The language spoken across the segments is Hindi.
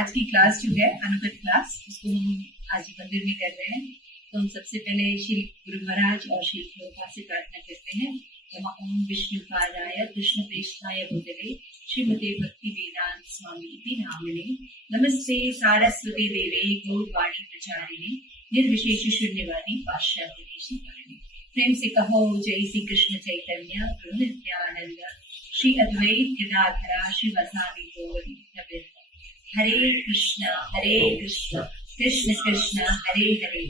आज की क्लास जो है अनुगत क्लास, उसको हम आज मंदिर में कर रहे हैं। तो हम सबसे पहले श्री गुरु महाराज और श्री प्रभुपाद से प्रार्थना करते हैं। ओम विष्णुपादाय कृष्ण प्रेष्ठाय भूतले श्रीमते भक्ति वेदांत स्वामी इति नामिने नमस्ते सारस्वती देवे गौरवाणी प्रचारिणे निर्विशेष शून्यवादी पाश्चात्य देशीकारिणे। प्रेम से कहो जय श्री कृष्ण चैतन्य प्रभु नित्यानंद श्री अद्वैत गदाधरा श्रीवासादि गौर नित्यानंद। हरे कृष्ण कृष्ण कृष्ण हरे हरे,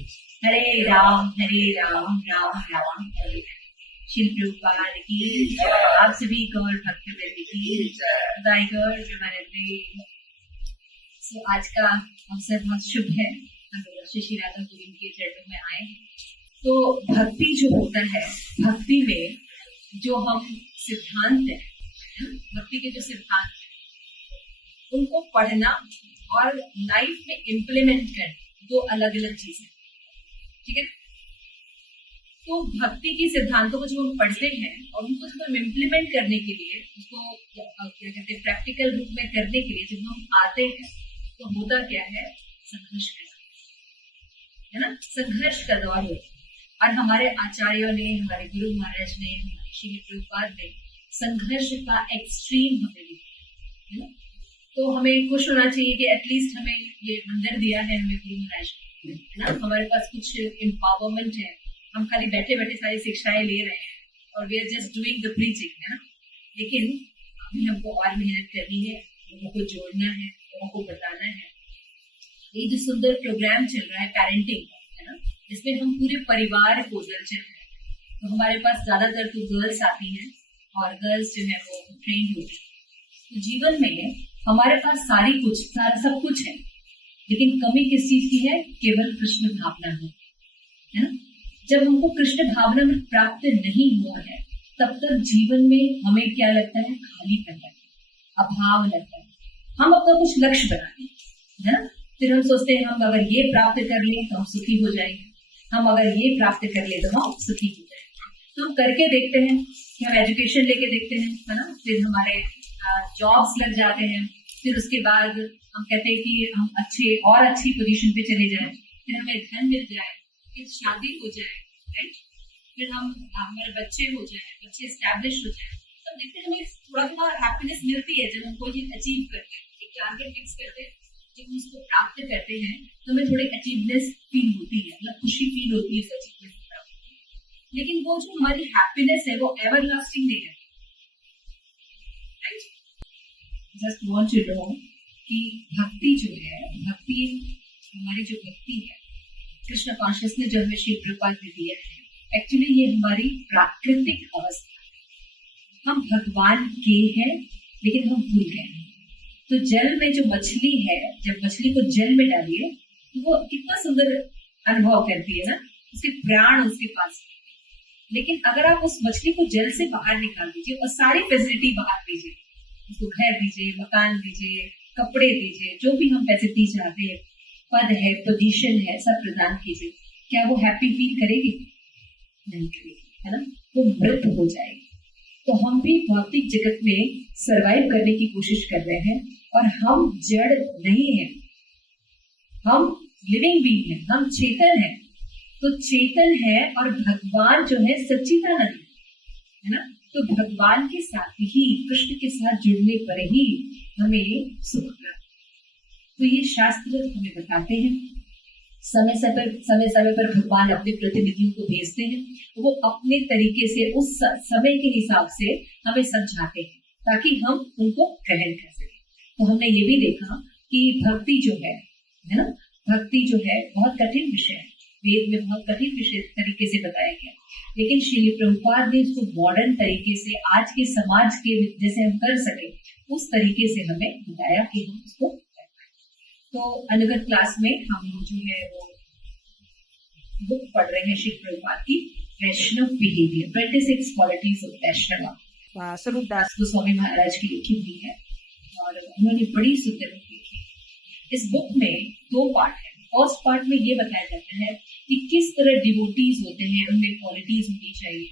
हरे राम राम राम हरे हरे। श्री प्रभुपाद की आप सभी गौर भक्तवृंद की जय गौर प्रेमानंद। सो आज का अवसर बहुत शुभ है, हम श्री राधा गोविंद के चरणों में आए। तो भक्ति जो होता है, भक्ति में जो हम सिद्धांत है, भक्ति के जो सिद्धांत है उनको पढ़ना और लाइफ में इम्प्लीमेंट करना, दो अलग अलग चीजें, ठीक है। तो भक्ति के सिद्धांतों को जो हम पढ़ते हैं और उनको जब हम इम्प्लीमेंट करने के लिए, उसको क्या कहते हैं प्रैक्टिकल रूप में करने के लिए जब हम आते हैं तो होता क्या है, संघर्ष है ना, संघर्ष का दौर होता है। और हमारे आचार्यों ने, हमारे गुरु महाराज ने, हमारे श्री प्रभुपाद ने संघर्ष का एक्सट्रीम हमें दिया है ना। तो हमें खुश होना चाहिए कि एटलीस्ट हमें ये मंदिर दिया है हमें गुरु महाराज ने, है ना। हमारे पास कुछ एम्पावरमेंट है, हम खाली बैठे बैठे सारी शिक्षाएं ले रहे हैं और we are just doing the preaching, है ना। लेकिन अभी हमको और मेहनत करनी है, लोगों को जोड़ना है, लोगों को बताना है। ये जो सुंदर प्रोग्राम चल रहा है पेरेंटिंग, है ना, इसमें हम पूरे परिवार को दर्ज रहे हैं। तो हमारे पास ज्यादातर तो गर्ल्स आती हैं और गर्ल्स जो है वो ट्रेन होती है। तो जीवन में हमारे पास सब कुछ है, लेकिन कमी किस चीज की है, केवल कृष्ण भावना है ना। जब हमको कृष्ण भावना में प्राप्त नहीं हुआ है तब तक जीवन में हमें क्या लगता है, खालीपन लगता है, अभाव लगता है। हम अपना कुछ लक्ष्य बनाते हैं, है ना। फिर हम सोचते हैं हम अगर ये प्राप्त कर लें तो हम सुखी हो जाएंगे, हम अगर ये प्राप्त कर ले तो हम सुखी हो जाएंगे। तो हम करके देखते हैं कि हम एजुकेशन लेके देखते हैं, है ना। फिर हमारे जॉब्स लग जाते हैं, फिर उसके बाद हम कहते हैं कि हम अच्छी पोजीशन पे चले जाएं, फिर हमें धन मिल जाए, फिर शादी हो जाए, राइट, फिर हमारे बच्चे हो जाए, बच्चे एस्टैब्लिश हो जाए, तब देखते हैं हमें थोड़ा हैप्पीनेस मिलती है जब हम कोई चीज अचीव करते हैं, एक टारगेट फिक्स करते हैं, जब हम उसको प्राप्त करते हैं तो हमें थोड़ी अचीवनेस फील होती है, मतलब खुशी फील होती है उस अचीवमेंट को प्राप्त करके। लेकिन वो जो हमारी हैप्पीनेस है वो एवर लास्टिंग नहीं रहती, right. Just want to know कि भक्ति जो है, हमारी जो भक्ति है, कृष्ण कॉन्शियसनेस जो हमें श्री प्रभुपाद ने दिया है, एक्चुअली ये हमारी प्राकृतिक अवस्था है। हम भगवान के हैं लेकिन हम भूल गए हैं। तो जल में जो मछली है, जब मछली को जल में डालिए तो वो कितना सुंदर अनुभव करती है ना, उसके प्राण उसके पास है। लेकिन अगर आप उस मछली को जल से बाहर निकाल दीजिए और सारी फैसिलिटी बाहर दीजिए, उसको घर दीजिए, मकान दीजिए, कपड़े दीजिए, जो भी हम फैसिलिटी चाहते हैं, पद है, पोजीशन है, सब प्रदान कीजिए, क्या वो हैप्पी फील करेगी? नहीं करेगी, है ना। वो मृत हो जाएगी। तो हम भी भौतिक जगत में सरवाइव करने की कोशिश कर रहे हैं और हम जड़ नहीं है, हम लिविंग बीइंग है, हम चेतन है। तो चेतन है और भगवान जो है सच्चिदानंद है ना। तो भगवान के साथ ही, कृष्ण के साथ जुड़ने पर ही हमें सुख प्राप्त। तो ये शास्त्र हमें बताते हैं, समय समय पर भगवान अपने प्रतिनिधियों को भेजते हैं, वो अपने तरीके से उस समय के हिसाब से हमें समझाते हैं ताकि हम उनको ग्रहण कर सकें। तो हमने ये भी देखा कि भक्ति जो है ना, भक्ति जो है बहुत कठिन विषय है, वेद में बहुत कठिन विषय तरीके से बताया गया, लेकिन श्री प्रभुपाद ने इसको मॉडर्न तरीके से आज के समाज के जैसे हम कर सके उस तरीके से हमें बताया कि हम उसको कर पाए। तो अनुगत क्लास में हम जो है वो बुक पढ़ रहे हैं श्री प्रभुपाद की वैष्णव बिहेवियर, 26 क्वालिटीज ऑफ वैष्णव, स्वरूप दास गोस्वामी महाराज की लिखी हुई है और उन्होंने बड़ी सुंदर बुक लिखी। इस बुक में 2 पार्ट है। फर्स्ट पार्ट में ये बताया जाता है कि किस तरह डिवोटीज होते हैं, उनमें क्वालिटीज होनी चाहिए,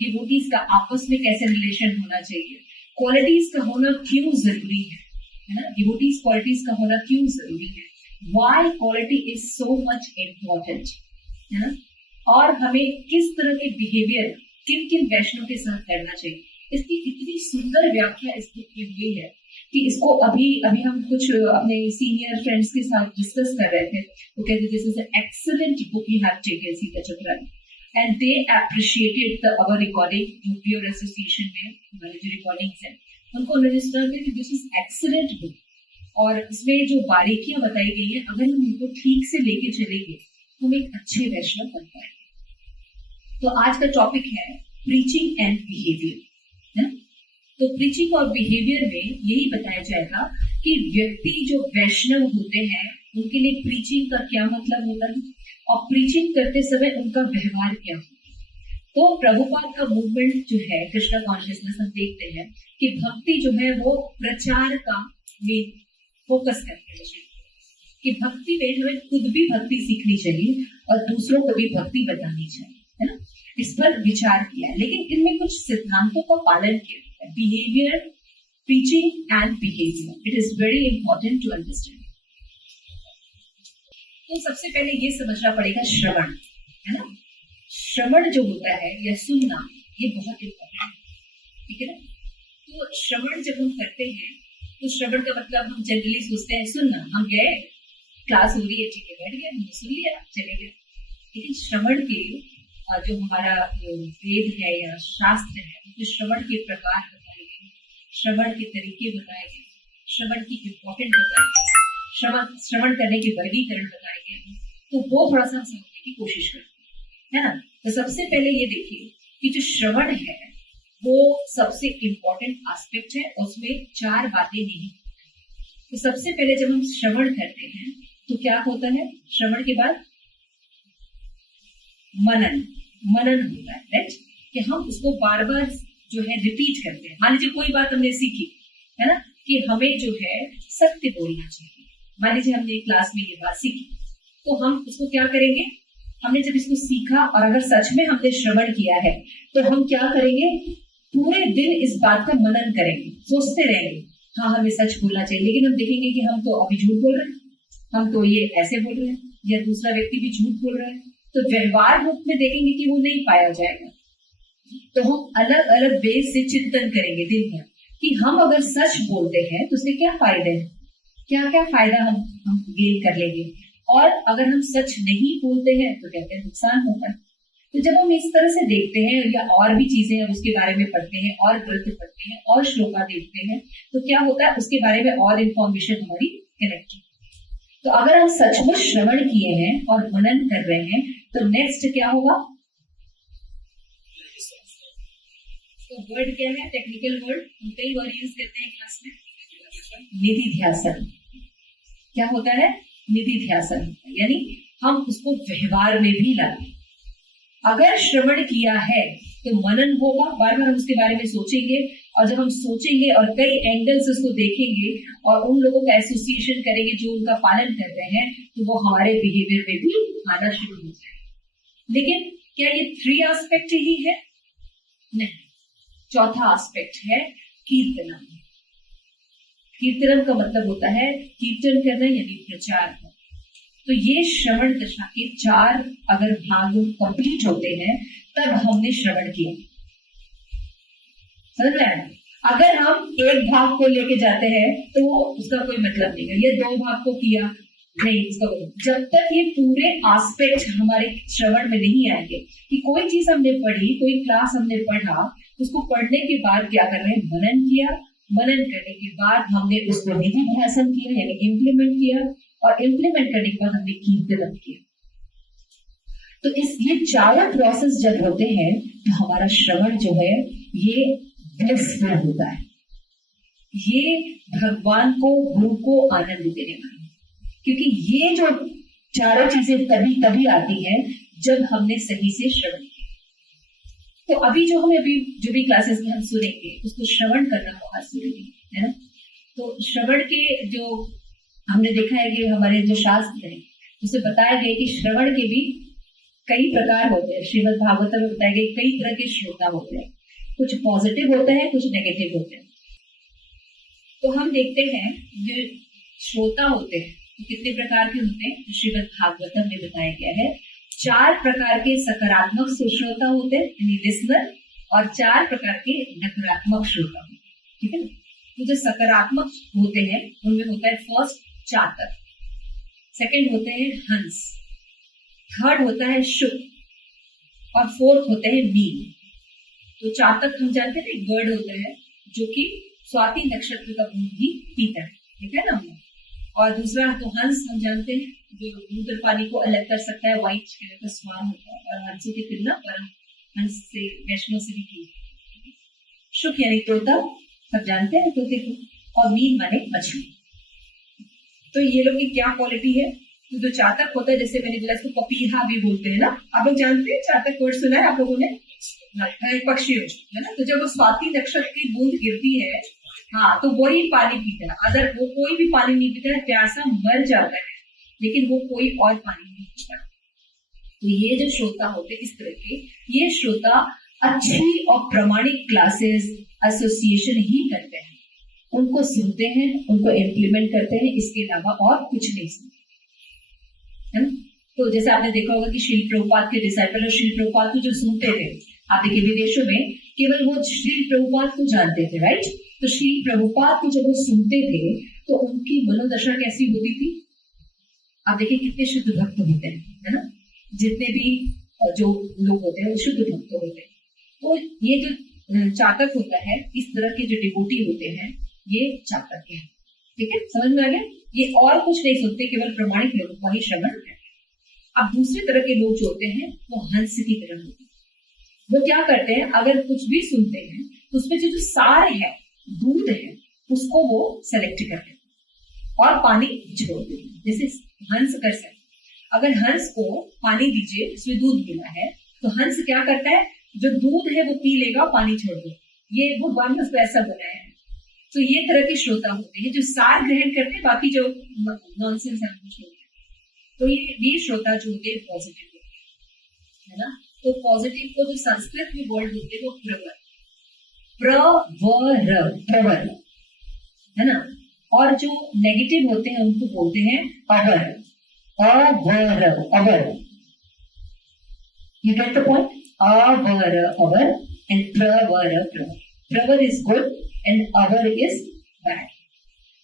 डिवोटीज का आपस में कैसे रिलेशन होना चाहिए, क्वालिटीज का होना क्यों जरूरी है, है ना, डिवोटीज क्वालिटीज का होना क्यों जरूरी है, why quality is so much important, है ना, और हमें किस तरह के बिहेवियर किन किन वैष्णव के साथ करना चाहिए, इसकी इतनी सुंदर व्याख्या इस बुक में हुई है कि इसको अभी अभी हम कुछ अपने सीनियर फ्रेंड्स के साथ डिस्कस कर रहे थे, वो कहते this is an excellent book you have taken Sita Chaturani, and they appreciated the our recording जो प्योर एसोसिएशन में हमारे जो रिकॉर्डिंग्स हैं उनको उन्होंने सुना कि दिस इज एक्सीलेंट बुक, और इसमें जो बारीकियां बताई गई है अगर हम उनको ठीक से लेके चलेंगे तो हम एक अच्छे वैष्णव बन पाएंगे। तो आज का टॉपिक है प्रीचिंग एंड बिहेवियर, है ना? तो प्रीचिंग और बिहेवियर में यही बताया जाएगा कि व्यक्ति जो वैष्णव होते हैं उनके लिए प्रीचिंग का क्या मतलब होता है और प्रीचिंग करते समय उनका व्यवहार क्या होता है। तो प्रभुपाद का मूवमेंट जो है कृष्णा कॉन्शियसनेस, हम देखते हैं कि भक्ति जो है वो प्रचार का में फोकस करते हैं कि भक्ति में हमें खुद भी भक्ति सीखनी चाहिए और दूसरों को भी भक्ति बतानी चाहिए, है ना, इस पर विचार किया है। लेकिन इनमें कुछ सिद्धांतों का पालन किया है, behaviour, preaching and behaviour, it is very important to understand. तो सबसे पहले ये समझना पड़ेगा श्रवण, है ना, श्रवण जो होता है या सुनना ये बहुत इंपॉर्टेंट है, ठीक है ना। तो श्रवण जब हम करते हैं तो श्रवण का मतलब हम जनरली सोचते हैं सुनना, हम गए क्लास हो रही है, ठीक है, बैठ गए, हमने सुन लिया, चले गए। लेकिन श्रवण के जो हमारा वेद है या शास्त्र है तो श्रवण के प्रकार बताए गए, श्रवण के तरीके बताए गए, श्रवण की इम्पोर्टेंट बताए गए, श्रवण करने के वर्गीकरण बताए गए, तो वो थोड़ा सा हम समझने की कोशिश करते हैं, है ना। तो सबसे पहले ये देखिए कि जो श्रवण है वो सबसे इम्पोर्टेंट एस्पेक्ट है, उसमें 4 बातें नहीं। तो सबसे पहले जब हम श्रवण करते हैं तो क्या होता है, श्रवण के बाद मनन होता है, राइट, कि हम उसको बार बार जो है रिपीट करते हैं। मान लीजिए कोई बात हमने सीखी, है ना, कि हमें जो है सत्य बोलना चाहिए, मान लीजिए हमने क्लास में ये बात सीखी, तो हम उसको क्या करेंगे, हमने जब इसको सीखा और अगर सच में हमने श्रवण किया है तो हम क्या करेंगे, पूरे दिन इस बात का मनन करेंगे, सोचते रहेंगे हाँ हमें सच बोलना चाहिए। लेकिन हम देखेंगे कि हम तो अभी झूठ बोल रहे हैं, हम तो ये ऐसे बोल रहे हैं, या दूसरा व्यक्ति भी झूठ बोल रहा है, तो व्यवहार रूप में देखेंगे कि वो नहीं पाया जाएगा। तो हम अलग अलग वे से चिंतन करेंगे दिन भर कि हम अगर सच बोलते हैं तो उसके क्या फायदे हैं, क्या क्या फायदा हम गेन कर लेंगे, और अगर हम सच नहीं बोलते हैं तो क्या क्या नुकसान होगा। तो जब हम इस तरह से देखते हैं या और भी चीजें हम उसके बारे में पढ़ते हैं और ग्रंथ पढ़ते हैं और श्लोका देखते हैं तो क्या होता है, उसके बारे में और इन्फॉर्मेशन हमारी कनेक्ट। तो अगर हम सचमुच श्रवण किए हैं और मनन कर रहे हैं तो नेक्स्ट क्या होगा, तो वर्ड क्या है, टेक्निकल वर्ड हम कई बार यूज करते हैं क्लास में, निधिध्यासन। क्या होता है, निधिध्यासन, यानी हम उसको व्यवहार में भी लाते। अगर श्रवण किया है तो मनन होगा, बार बार हम उसके बारे में सोचेंगे, और जब हम सोचेंगे और कई एंगल्स उसको देखेंगे और उन लोगों का एसोसिएशन करेंगे जो उनका पालन कर रहे हैं, तो वो हमारे बिहेवियर में भी आना शुरू हो जाए। लेकिन क्या ये 3 एस्पेक्ट ही है, नहीं, चौथा एस्पेक्ट है कीर्तनम। कीर्तनम का मतलब होता है कीर्तन करना यानी प्रचार करना। तो ये श्रवण दशा के 4 अगर भाग कंप्लीट होते हैं तब हमने श्रवण किया, समझ में आया। अगर हम एक भाग को लेके जाते हैं तो उसका कोई मतलब नहीं है, ये 2 भाग को किया नहीं, उसका जब तक ये पूरे एस्पेक्ट हमारे श्रवण में नहीं आएंगे कि कोई चीज हमने पढ़ी, कोई क्लास हमने पढ़ा, उसको पढ़ने के बाद क्या कर रहे हैं, मनन किया, मनन करने के बाद हमने उसको निधिध्यासन किया यानी इम्प्लीमेंट किया, और इम्प्लीमेंट करने के बाद हमने कीर्तन किया। तो ये 4 प्रोसेस जब होते हैं तो हमारा श्रवण जो है ये ब्लिसफुल होता है, ये भगवान को, गुरु को आनंद देने वाला है, क्योंकि ये जो 4 चीजें तभी आती हैं जब हमने सही से श्रवण किया। तो अभी जो भी क्लासेस में हम सुनेंगे उसको श्रवण करना बहुत जरूरी है ना। तो श्रवण के जो हमने देखा है कि हमारे जो शास्त्र है उसे बताया गया कि श्रवण के भी कई प्रकार होते हैं। श्रीमद् भागवत में बताया गया कई तरह के श्रोता होते हैं, कुछ पॉजिटिव होते हैं, कुछ नेगेटिव होते हैं। तो हम देखते हैं जो श्रोता होते हैं तो कितने प्रकार के होते हैं, तो श्रीमद् भागवतम में बताया गया है 4 प्रकार के सकारात्मक श्रोता होते हैं यानी लिसनर, और 4 प्रकार के नकारात्मक श्रोता होते हैं, ठीक है ना। तो जो सकारात्मक होते हैं उनमें होता है फर्स्ट चातक, सेकंड होते हैं हंस, थर्ड होता है शुक, और फोर्थ होते हैं मीन। तो चातक हम जानते हैं एक बर्ड होता है जो कि स्वाति नक्षत्र का दूध भी पीता है, ठीक है ना। और दूसरा तो हंस हम जानते हैं जो दूध और पानी को अलग कर सकता है, व्हाइट कलर का स्वान होता है, और हंसों की तुलना पर हंस से वैष्णव से भी की। शुक यानी तोता, सब जानते हैं तोते को, और मीन माने मछली। तो ये लोग की क्या क्वालिटी है, तो जो चातक होता है, जैसे मैंने बोला इसको पपीहा भी बोलते हैं ना, आप लोग जानते हैं चातक वर्ड सुना है आप लोगों ने, पक्षी है ना। तो जब वो स्वाति नक्षत्र की बूंद गिरती है, हाँ, तो वही पानी पीता है, अगर वो कोई भी पानी नहीं पीता है प्यासा मर जाता है, लेकिन वो कोई और पानी नहीं पीता। तो ये जो श्रोता होते हैं इस तरह के, ये श्रोता अच्छी और प्रामाणिक क्लासेस एसोसिएशन ही करते हैं, उनको सुनते हैं, उनको इम्प्लीमेंट करते हैं, इसके अलावा और कुछ नहीं सुनते, है ना। तो जैसे आपने देखा होगा कि श्रील प्रभुपाद के डिसाइपल और श्रील प्रभुपाद को जो सुनते थे, आप देखिए विदेशों में केवल वो श्रील प्रभुपाद को जानते थे, राइट। तो श्रील प्रभुपाद को जब वो सुनते थे तो उनकी मनोदशा कैसी होती थी, आप देखिए कितने शुद्ध भक्त होते हैं, है ना। जितने भी जो लोग होते हैं वो शुद्ध भक्त होते हैं। तो ये जो चातक होता है, इस तरह के जो डिवोटी होते हैं, ये चातक है, ठीक है, समझ में आ गया। ये और कुछ नहीं सुनते, केवल प्रमाणिक लोगों का ही श्रवण करते हैं। अब दूसरे तरह के लोग जो होते हैं वो हंस की तरह होते हैं। वो क्या करते हैं, अगर कुछ भी सुनते हैं तो उसमें जो सार है, दूध है, उसको वो सेलेक्ट करते हैं और पानी छोड़ देते हैं। जैसे हंस कर सकते, अगर हंस को पानी दीजिए, इसमें दूध मिला है, तो हंस क्या करता है, जो दूध है वो पी लेगा, पानी छोड़ देगा। ये वो भगवान ने ऐसा बनाया है। तो ये तरह के श्रोता होते हैं जो सार ग्रहण करते हैं, बाकी जो नॉनसेंस है वो छोड़ते हैं। तो ये श्रोता जो होते हैं पॉजिटिव होते हैं, है ना। तो पॉजिटिव को जो संस्कृत में वर्ड होते हैं वो प्रवर, है ना। और जो नेगेटिव होते हैं उनको बोलते हैं अवर, अवर। You get the point? Avar and pravara. Pravar is good and avar is bad.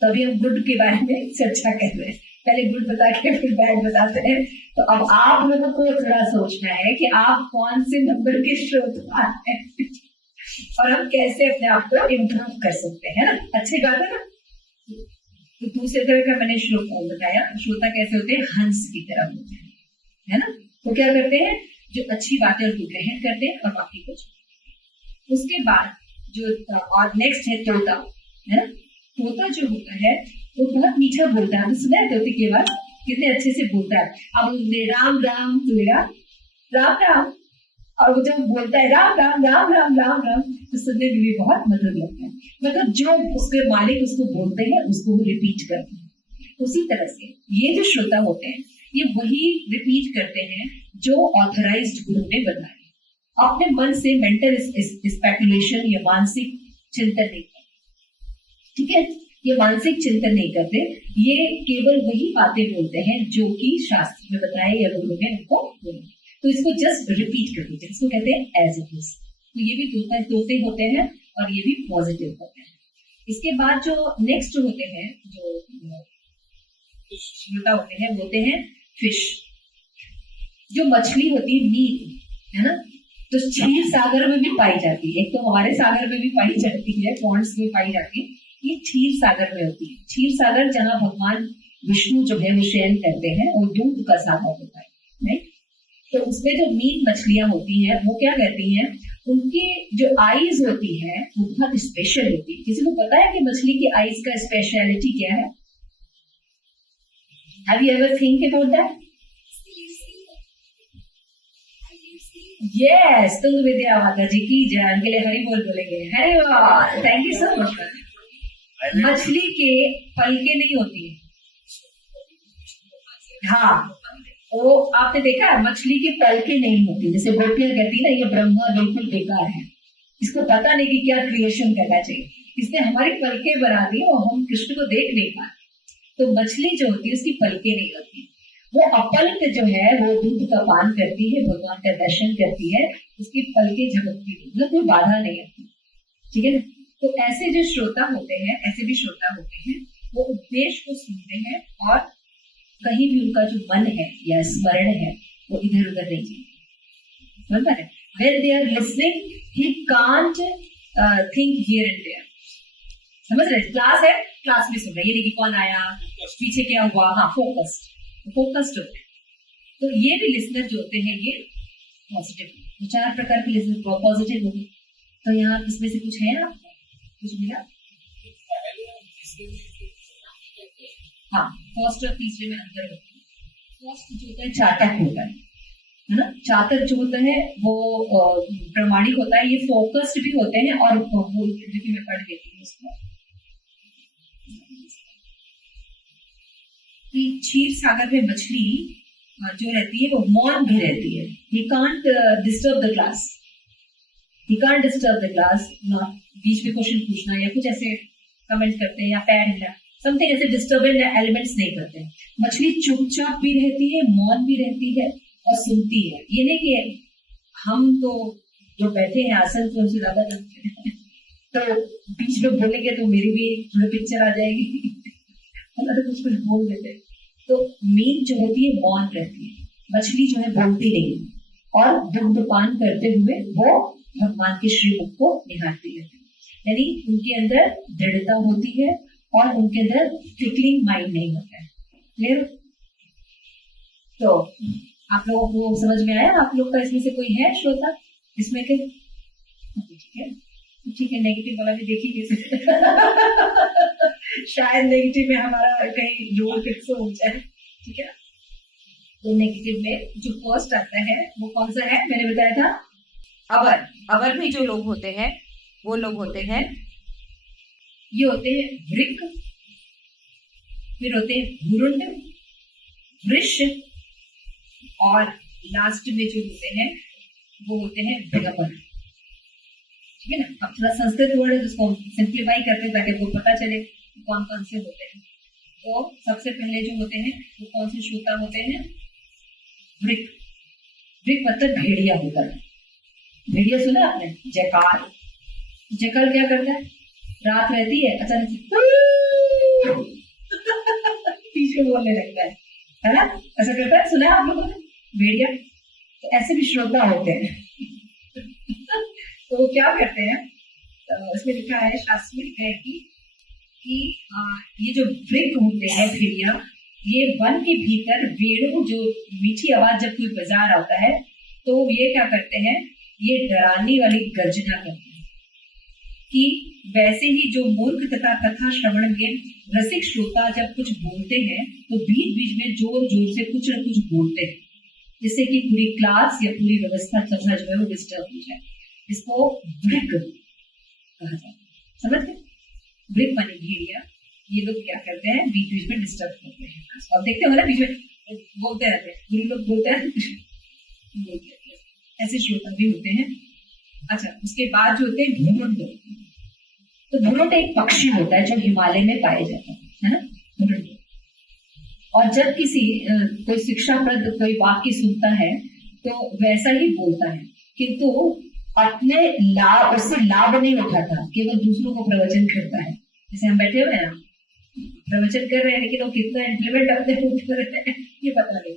तभी हम गुड के बारे में चर्चा कर रहे हैं, पहले गुड बता के फिर बैड बताते हैं। तो अब आप लोगों को थोड़ा सोचना है कि आप कौन से नंबर के श्रोता हैं और हम कैसे अपने आप को इम्प्रूव कर सकते हैं, ना। अच्छी बात है ना। तो दूसरे तरह का मैंने श्रोता बताया, श्रोता कैसे होते हैं, हंस की तरह होते हैं, है ना। तो क्या करते हैं, जो अच्छी बातें उनको ग्रहण करते हैं और बाकी कुछ। उसके बाद जो और नेक्स्ट है तोता, है ना। तोता जो होता है वो बहुत मीठा बोलता है, सुना है तोते की आवाज कितने अच्छे से बोलता है। अब राम राम बोलेगा, राम राम, और वो जब बोलता है राम राम राम राम राम राम, तो सुनने में भी बहुत मधुर लगता है। मतलब जो उसके मालिक उसको बोलते हैं उसको वो रिपीट करते हैं। उसी तरह से ये जो श्रोता होते हैं ये वही रिपीट करते हैं जो ऑथराइज्ड गुरु ने बताया। अपने मन से मेंटल स्पेकुलेशन या मानसिक चिंतन नहीं करते, ठीक है। ये मानसिक चिंतन नहीं करते, ये केवल वही बातें बोलते हैं जो कि शास्त्र में बताया या गुरु ने उनको बोला। तो इसको जस्ट रिपीट कर दीजिए, इसको कहते हैं एज इट इज। तो ये भी तोते होते हैं और ये भी पॉजिटिव होते हैं। इसके बाद जो नेक्स्ट होते हैं, जो श्रोता होते हैं फिश, जो मछली होती है, मीन, है ना। तो क्षीर सागर में भी पाई जाती है, एक तो हमारे सागर में भी पाई जाती है, पॉन्ड्स में पाई जाती है, ये क्षीर सागर में होती है। क्षीर सागर जहाँ भगवान विष्णु जो है वो शयन करते हैं और दूध का सागर होता है, राइट। तो उसमें जो मीट मछलियां होती हैं वो क्या करती हैं, उनकी जो आईज होती है वो बहुत स्पेशल होती है। किसी को पता है कि मछली की आईज का स्पेशलिटी क्या है? Have you ever think about that? Yes, तुंग विद्या माता जी की जय, उनके लिए हरि बोल बोलेंगे। हरि बोल, थैंक यू सो मच। मछली के पलके नहीं होती है, हाँ, वो आपने देखा है, मछली के पलके नहीं होती। जैसे गोपियां कहती है ना, ये ब्रह्मा बिल्कुल बेकार है, इसको पता नहीं कि क्या क्रिएशन करना चाहिए। इसने हमारी पलकें बना दी और हम कृष्ण को देख नहीं पाए। तो मछली जो होती है उसकी पलकें नहीं होती, वो अपल्क जो है वो दूध का पान करती है, भगवान का दर्शन करती है, उसकी पलकें झपकती है, मतलब कोई बाधा नहीं आती। ठीक है ना। तो ऐसे जो श्रोता होते हैं, ऐसे भी श्रोता होते हैं, वो उपदेश को सुनते हैं और कहीं भी उनका जो मन है या स्मरण है वो इधर उधर नहीं जाता। समझ रहे? When they are listening, he can't think here and there. समझ रहे? क्लास है, क्लास में सुन रहे, ये नहीं कि कौन आया, पीछे क्या हुआ, हाँ फोकस्ड होते हैं। तो ये भी लिसनर जो होते हैं ये पॉजिटिव, 4 प्रकार के लिसनर पॉजिटिव होंगे। तो यहाँ इसमें से कुछ है आपको कुछ मिला? हाँ, फर्स्ट और तीसरे में अंतर होता है। फर्स्ट जो होता है चातक होता है ना। चातक जो होता है वो प्रामाणिक होता है, ये फोकस्ड भी होते हैं और मैं पढ़ देती हूँ उसको। क्षीर सागर में मछली जो रहती है वो मौन भी रहती है। He can't disturb the class. He can't disturb the class. बीच में क्वेश्चन पूछना या कुछ ऐसे कमेंट करते हैं या पैर हिला, समथिंग ऐसे डिस्टर्बेंस एलिमेंट्स नहीं करते हैं। मछली चुपचाप भी रहती है, मौन भी रहती है और सुनती है। ये नहीं कि हम तो जो बैठे हैं आसन तो उनसे ज्यादा जानते हैं, तो बीच में बोलेंगे तो मेरी भी थोड़ी पिक्चर आ जाएगी कुछ बोल देते। तो मीन जो होती है मौन रहती है, मछली जो है बोलती नहीं और दुग्धपान करते हुए वो भगवान के श्रीमुख को निहारती रहती है। यानी उनके अंदर दृढ़ता होती है और उनके अंदर फिकलिंग माइंड नहीं होता है। क्लियर? तो आप लोगों को समझ में आया? आप लोग का इसमें से कोई है श्रोता इसमें के? ठीक है, नेगेटिव वाला भी देखिए शायद नेगेटिव में हमारा कहीं जोड़ फिक्स हो जाए। ठीक है, तो नेगेटिव में जो फर्स्ट आता है वो कौन सा है? मैंने बताया था अवर में जो लोग होते हैं वो लोग होते हैं, ये होते हैं वृक, फिर होते हैं भुरुंड, वृष और लास्ट में जो होते हैं वो होते हैं भगवन। ठीक है ना। अब थोड़ा संस्कृत वर्ड है जिसको सिंप्लीफाई करते हैं ताकि आपको पता चले कौन कौन से होते हैं। तो सबसे पहले जो होते हैं वो कौन से श्रोता होते हैं? वृक। वृक मतलब भेड़िया होता है। भेड़िया सुना आपने? जयकार। जयकार क्या करता है? रात रहती है अचानक से पीछे बोलने लगता है ना, ऐसा करता है। सुना है आप लोगों ने भेड़िया? तो ऐसे भी श्रोता होते हैं तो वो क्या करते हैं, इसमें लिखा है शास्त्र में है कि ये जो वृक होते हैं भेड़िया, ये वन के भीतर वेणु जो मीठी आवाज जब कोई बजा रहा होता है तो ये क्या करते हैं, ये डराने वाली गर्जना करते हैं कि वैसे ही जो मूर्ख तथा कथा श्रवण में रसिक श्रोता जब कुछ बोलते हैं तो बीच बीच में जोर जोर से कुछ न कुछ बोलते हैं जिससे कि पूरी क्लास या पूरी व्यवस्था चलना जो है वो डिस्टर्ब हो जाए। इसको वृक कहा जाता है। समझ गए? वृक माने भेड़िया। ये लोग क्या करते हैं, बीच बीच में डिस्टर्ब करते हैं। अब देखते हो ना, बीच में बोलते रहते हैं, गुरु लोग बोलते हैं ऐसे श्रोता भी होते हैं। अच्छा, उसके बाद जो होते हैं भुरुंड। तो भुरुंड एक पक्षी होता है जो हिमालय में पाए जाते हैं, है ना, भुरुंड। और जब किसी कोई शिक्षाप्रद कोई वाक्य सुनता है तो वैसा ही बोलता है, किंतु अपने लाभ उससे लाभ नहीं उठाता, केवल दूसरों को प्रवचन करता है। जैसे हम बैठे हुए हैं ना, प्रवचन कर रहे हैं लेकिन वो कितना इम्प्लीमेंट अपने कर रहे हैं ये पता नहीं।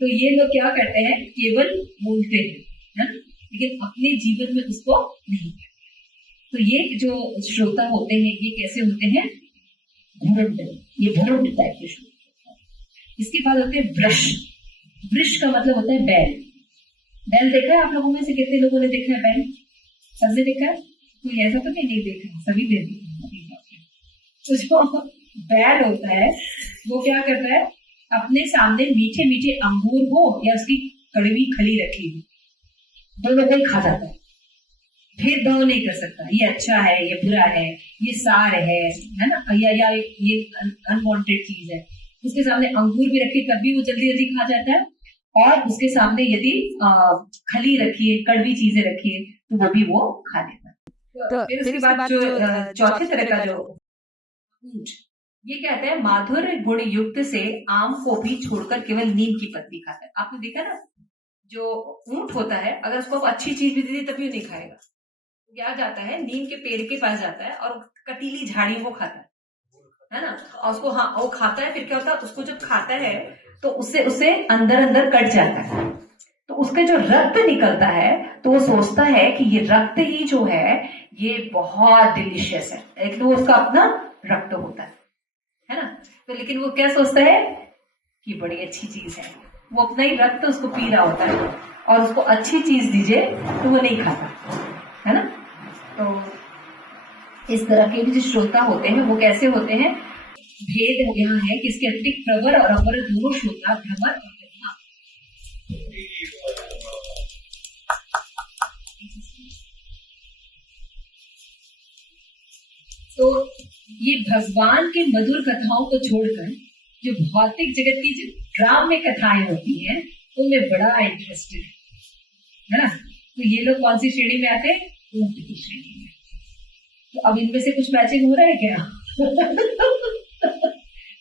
तो ये लोग क्या करते हैं, केवल बोलते हैं, लेकिन अपने जीवन में उसको नहीं करते। तो ये जो श्रोता होते हैं ये कैसे होते हैं, भुरुंड। ये भुरुंड टाइप के श्रोता। इसके बाद होते हैं वृष। वृष का मतलब होता है बैल। बैल देखा है आप लोगों में से कितने लोगों ने देखा है बैल? सबने देखा है? कोई ऐसा तो नहीं देखा, सभी देखा। तो जो बैल होता है वो क्या करता है, अपने सामने मीठे मीठे अंगूर हो या उसकी कड़वी खली रखी हो, दोनों को ही खा जाता है। भेदभाव नहीं कर सकता, ये अच्छा है, ये बुरा है, ये सार है ना, या ये अनवांटेड चीज है। उसके सामने अंगूर भी रखी तब भी वो जल्दी जल्दी खा जाता है, और उसके सामने यदि खली रखी है, कड़वी चीजें रखी है तो वो भी वो खा लेता है। तो फिर उसके बाद जो चौथे तरह का जो ऊंट, ये कहते हैं माधुर्य गुण युक्त से आम को भी छोड़कर केवल नीम की पत्ती खाता है। आपने देखा ना, जो ऊंट होता है अगर उसको अच्छी चीज भी दे दी तभी वो नहीं खाएगा, क्या जाता है नीम के पेड़ के पास जाता है और कटीली झाड़ी वो खाता है ना, और उसको हाँ वो खाता है। फिर क्या होता है, उसको जब खाता है तो उससे उसे अंदर अंदर कट जाता है, तो उसके जो रक्त निकलता है तो वो सोचता है कि ये रक्त ही जो है ये बहुत डिलीशियस है, लेकिन वो उसका अपना रक्त होता है ना। तो लेकिन वो क्या सोचता है कि बड़ी अच्छी चीज है, वो अपना ही रक्त उसको पी रहा होता है, और उसको अच्छी चीज दीजिए तो वो नहीं खाता, है ना। तो इस तरह के भी जो श्रोता होते हैं वो कैसे होते हैं, भेद यहाँ है कि इसके अतिरिक्त प्रवर और अपर दोनों श्रोता भ्रमर और गतिमा। तो ये भगवान के मधुर कथाओं को छोड़कर जो भौतिक जगत की जो ग्राम्य कथाएं होती हैं उनमें बड़ा इंटरेस्टेड है ना। तो ये लोग कौन सी श्रेणी में आते हैं, ऊंट की श्रेणी में। तो अब इनमें से कुछ मैचिंग हो रहा है क्या?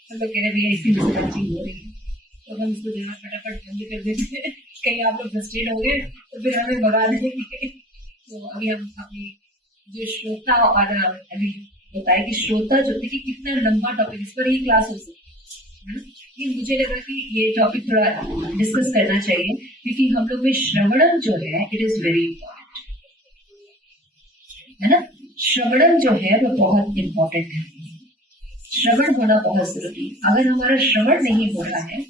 हम लोग कह रहे भैया इसी में से मैचिंग हो रही है, तो हम इसको जरा फटाफट बंद कर देते हैं, कहीं आप लोग फ्रस्ट्रेट हो गए तो फिर हमें भगा देंगे। तो अभी हम अपनी जो श्रोता और अभी बताया कि श्रोता जो थे कि कितना लंबा टॉपिक, इस पर ही क्लास हो सकती है। ये मुझे लगा कि ये टॉपिक थोड़ा डिस्कस करना चाहिए, क्योंकि हम लोग में श्रवणम जो है इट इज वेरी इंपॉर्टेंट, है ना। श्रवणम जो है वो बहुत इंपॉर्टेंट है, श्रवण होना बहुत जरूरी है। अगर हमारा श्रवण नहीं हो रहा है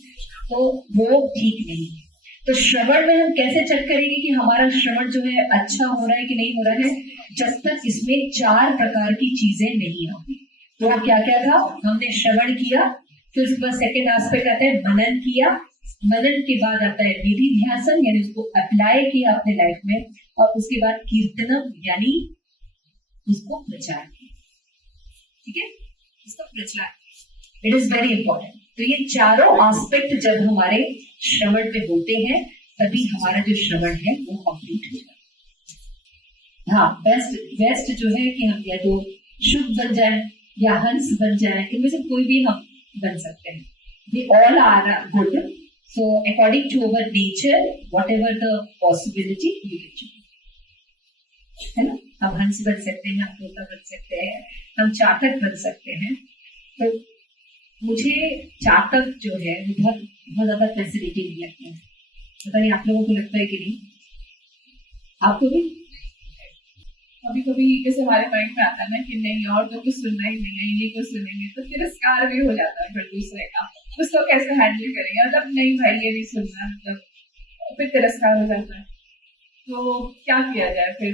तो वो ठीक नहीं है। तो श्रवण में हम कैसे चेक करेंगे कि हमारा श्रवण जो है अच्छा हो रहा है कि नहीं हो रहा है, जब तक इसमें 4 प्रकार की चीजें नहीं होती। तो क्या क्या था, हमने श्रवण किया, फिर उसके बाद सेकेंड एस्पेक्ट आता है मनन किया, मनन के बाद आता है विधि ध्यासन यानी उसको अप्लाई किया अपने लाइफ में, और उसके बाद कीर्तनम यानी उसको प्रचार किया। ठीक है, इसका प्रचार, इट इज वेरी इंपॉर्टेंट। तो ये चारों एस्पेक्ट जब हमारे श्रवण पे होते हैं तभी हमारा जो श्रवण है वो कंप्लीट हो जाता है। हाँ, बेस्ट जो है कि हम या तो शुभ बन जाए या हंस बन जाए, इनमें से कोई भी हम बन सकते हैं। We all are good, so according to our nature, whatever the possibility, we can choose, है ना। हम हंस बन सकते हैं, हम तोता बन सकते हैं, हम चातक बन सकते हैं। तो मुझे चातक जो है वो बहुत बहुत ज्यादा फैसिनेटिंग लगता है, पता नहीं आप लोगों को लगता है कि नहीं, आपको भी? कभी कभी जैसे हमारे माइंड में आता है ना कि नहीं और तो कुछ सुनना ही नहीं है, इन्हीं को सुनेंगे, तो तिरस्कार भी हो जाता है फिर दूसरे का, उसको कैसे हैंडल करेंगे, मतलब नहीं भाई ये भी सुनना, मतलब फिर तिरस्कार हो जाता है। तो क्या किया जाए फिर,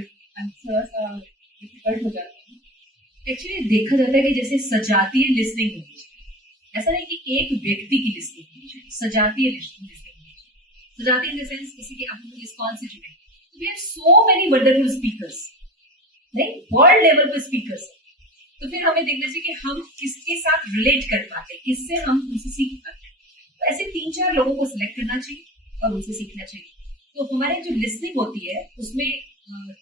थोड़ा सा डिफिकल्ट हो जाता है। एक्चुअली देखा जाता है कि जैसे सजातीय लिसनिंग होनी चाहिए, ऐसा नहीं कि एक व्यक्ति की लिसनिंग होनी चाहिए, सजातीय लिसनिंग होनी चाहिए। सजातीय इन द सेंस किसी के हम लोग इस्कॉन से जुड़े, we have so many wonderful speakers, नहीं वर्ल्ड लेवल पे स्पीकर्स, तो फिर हमें देखना चाहिए कि हम किसके साथ रिलेट कर पाते हैं, किससे हम उनसे सीख पाते हैं। तो ऐसे 3-4 लोगों को सिलेक्ट करना चाहिए और उनसे सीखना चाहिए। तो हमारे जो लिसनिंग होती है उसमें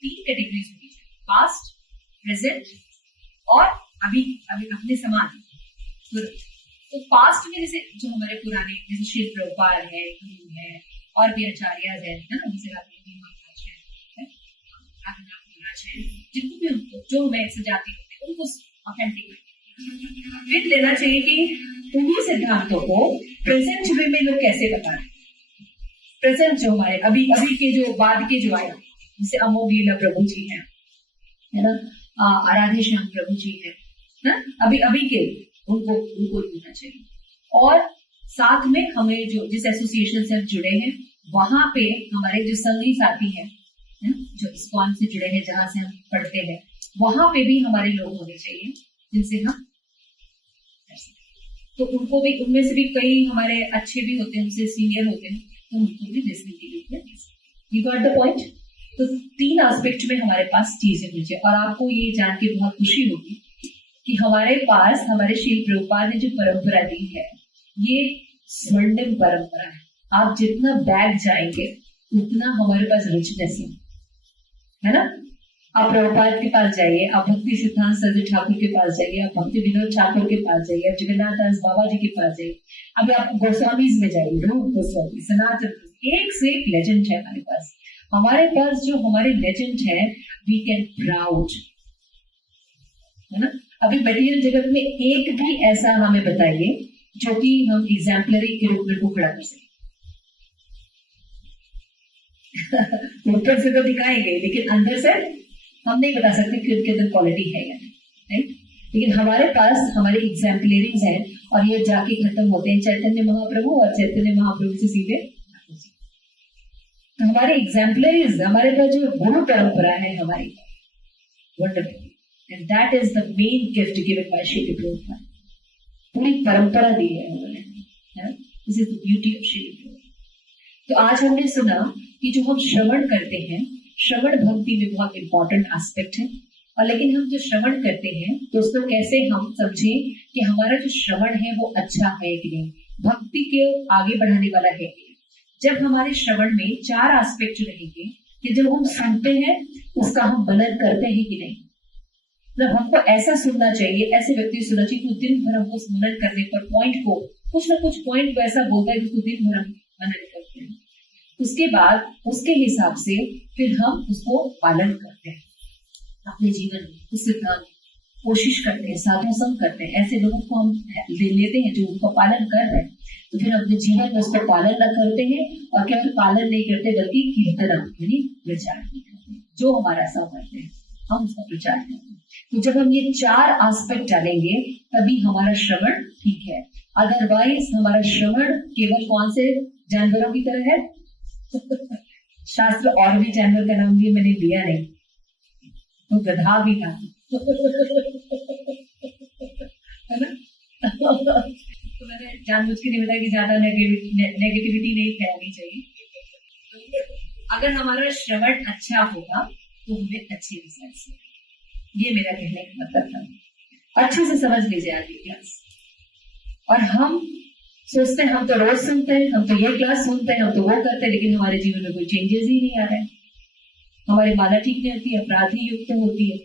3 कैटेगरीज होती है, पास्ट, प्रेजेंट और अभी अभी अपने समान। तो पास्ट में जैसे जो हमारे पुराने जैसे श्री प्रभुपाद है, गुरु है, और भी आचार्य है ना, जैसे जिनको भी उनको जो हमें सजाती होते हैं उनको ऑथेंटिक फिर लेना चाहिए कि उन्हीं सिद्धांतों को प्रेजेंट वे में लोग कैसे बताएं। प्रेजेंट जो हमारे अभी अभी के जो बाद के जो आए, जैसे अमोघ लीला प्रभु जी है ना, आराधे श्याम प्रभु जी है ना, अभी अभी के उनको लेना चाहिए। और साथ में हमें जो जिस एसोसिएशन से हम जुड़े हैं वहां पे हमारे जो संगी साथी हैं जो इस्कॉन से जुड़े हैं, जहां से हम पढ़ते हैं, वहां पे भी हमारे लोग होने चाहिए जिनसे हम, तो उनको भी, उनमें से भी कई हमारे अच्छे भी होते हैं, उनसे सीनियर होते हैं, तो उनको भी लिसनिंग के लिए यू गॉट द पॉइंट। तो 3 एस्पेक्ट में हमारे पास चीजें होनी चाहिए। और आपको ये जान के बहुत खुशी होगी कि हमारे पास हमारे श्री प्रभुपाद ने जो परंपरा दी है ये स्वर्णिम परंपरा है। आप जितना बैक जाएंगे उतना हमारे पास रिचनेस है ना। आप प्रभुपाद के पास जाइए, आप भक्ति सिद्धांत सरस्वती ठाकुर के पास जाइए, आप भक्ति विनोद ठाकुर के पास जाइए, आप जगन्नाथ दास बाबा जी के पास जाइए, अभी आप गोस्वामीज में जाइए, रूप गोस्वामी, सनातन, एक से एक लेजेंड है हमारे पास। हमारे पास जो हमारे लेजेंड है, वी कैन प्राउड, है ना। अभी मटेरियल जगत में एक भी ऐसा हमें बताइए जो कि हम एग्जाम्पलरी के रूप में को खड़ा कर सके। ऊपर से तो दिखाएंगे, लेकिन अंदर से हम नहीं बता सकते कि उनके अंदर क्वालिटी है या नहीं, राइट। लेकिन हमारे पास हमारे एग्जाम्पलरीज हैं और ये जाके खत्म होते हैं चैतन्य महाप्रभु और चैतन्य महाप्रभु से सीधे। तो हमारे एग्जाम्पलरीज, हमारे पास जो गुरु परंपरा है हमारी, wonderful, and that is the main gift given by Shri Prabhupada. पूरी परंपरा दी है उन्होंने, this is the beauty of Shri Prabhupada. तो आज हमने सुना कि जो हम श्रवण करते हैं, श्रवण भक्ति में बहुत इंपॉर्टेंट एस्पेक्ट है। और लेकिन हम जो श्रवण करते हैं तो उसको कैसे हम समझें कि हमारा जो श्रवण है वो अच्छा है कि नहीं, भक्ति के आगे बढ़ाने वाला है कि नहीं। जब हमारे श्रवण में 4 एस्पेक्ट रहेंगे कि जब हम सुनते हैं उसका हम मनन करते हैं कि नहीं, मतलब हमको ऐसा सुनना चाहिए, ऐसे व्यक्ति सुनना चाहिए कि दिन भर हमको मनन करने पर पॉइंट को कुछ ना कुछ पॉइंट को ऐसा बोलता है जिसको दिन भर हम मनन करते हैं। उसके बाद उसके हिसाब से फिर हम उसको पालन करते हैं अपने जीवन में, उस सिद्धांत कोशिश करते हैं, साधु संग करते हैं, ऐसे लोगों को हम ले लेते हैं जो उनका पालन कर रहे हैं, तो फिर अपने जीवन में उसको पालन न करते हैं और केवल पालन नहीं करते बल्कि कीर्तन यानी प्रचार नहीं करते, जो हमारा सामर्थ्य है हम उसका प्रचार करते हैं। तो जब हम ये 4 एस्पेक्ट डालेंगे तभी हमारा श्रवण ठीक है। अदरवाइज हमारा श्रवण केवल कौन से जानवरों की तरह है शास्त्र और भी जानवर का नाम भी मैंने लिया नहीं, तो गधा भी था है ना। तो मैंने जानबूझ के नहीं बताया कि ज्यादा नेगेटिविटी नहीं फैलानी चाहिए। अगर हमारा श्रवण अच्छा होगा तो हमें अच्छे रिजल्ट्स, ये मेरा कहने का मतलब था। अच्छे से समझ लीजिए आगे क्लास। और हम सोचते हैं हम तो रोज सुनते हैं, हम तो ये क्लास सुनते हैं, हम तो वो करते हैं, लेकिन हमारे जीवन में कोई चेंजेस ही नहीं आ रहे हैं। हमारी माला ठीक नहीं होती, अपराध ही युक्त होती है,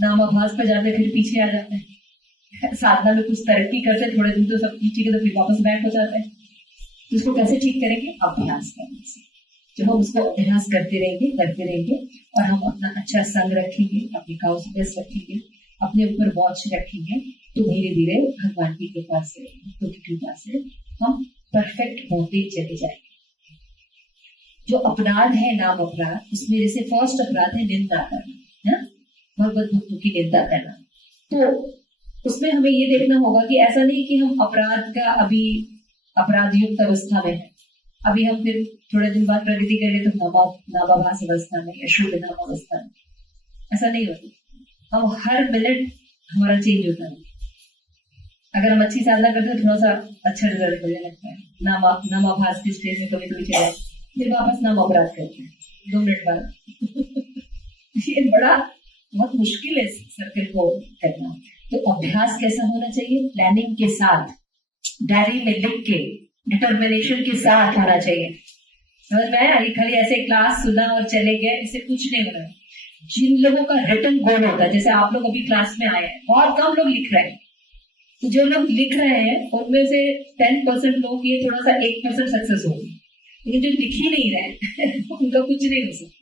नामाभास पर जाते फिर पीछे आ जाते हैं, साधना में कुछ तरक्की करते थोड़े दिन तो सब ठीक है, तो फिर वापस बैक हो जाते हैं। तो इसको कैसे ठीक करेंगे? अभ्यास करने से। जब हम उसको अभ्यास करते रहेंगे और हम अपना अच्छा संग रखेंगे, अपनी काउंसलेस रखेंगे, अपने ऊपर वॉच रखेंगे, तो धीरे धीरे भगवान की कृपा से, भक्तों की कृपा से हम परफेक्ट होते चले जाएंगे। जो अपराध है नाम अपराध, उसमें जैसे फर्स्ट अपराध है निंदा करना, है भगवत भक्तों की निंदा करना। तो उसमें हमें ये देखना होगा कि ऐसा नहीं कि हम अपराध का अभी अपराध युक्त अवस्था में है, अभी हम फिर थोड़े दिन बाद प्रगति करेंगे तो नामाभास अवस्था में या शुद्ध नाम अवस्था में, ऐसा नहीं होता। हम हर मिनट हमारा चेंज होता है। अगर हम अच्छी साधना करते हैं थोड़ा सा अच्छा रिजल्ट मिलने लगता है, नामाभास की स्टेज में कभी कभी चले, फिर वापस नाम अपराध करते हैं 2 मिनट बाद। ये बड़ा बहुत मुश्किल है सर्कल को करना। तो अभ्यास कैसा होना चाहिए? प्लानिंग के साथ, डायरी में लिख के, डिटर्मिनेशन के साथ होना चाहिए। समझ में आया? ये खाली ऐसे क्लास सुना और चले गए, इससे कुछ नहीं होना। जिन लोगों का रिटन गोल होता है, जैसे आप लोग अभी क्लास में आए हैं, बहुत कम लोग लिख रहे हैं, तो जो लोग लिख रहे हैं उनमें से 10% लोग ये थोड़ा सा 1% सक्सेस होगी, लेकिन जो लिख ही नहीं रहे उनका कुछ नहीं हो सकता।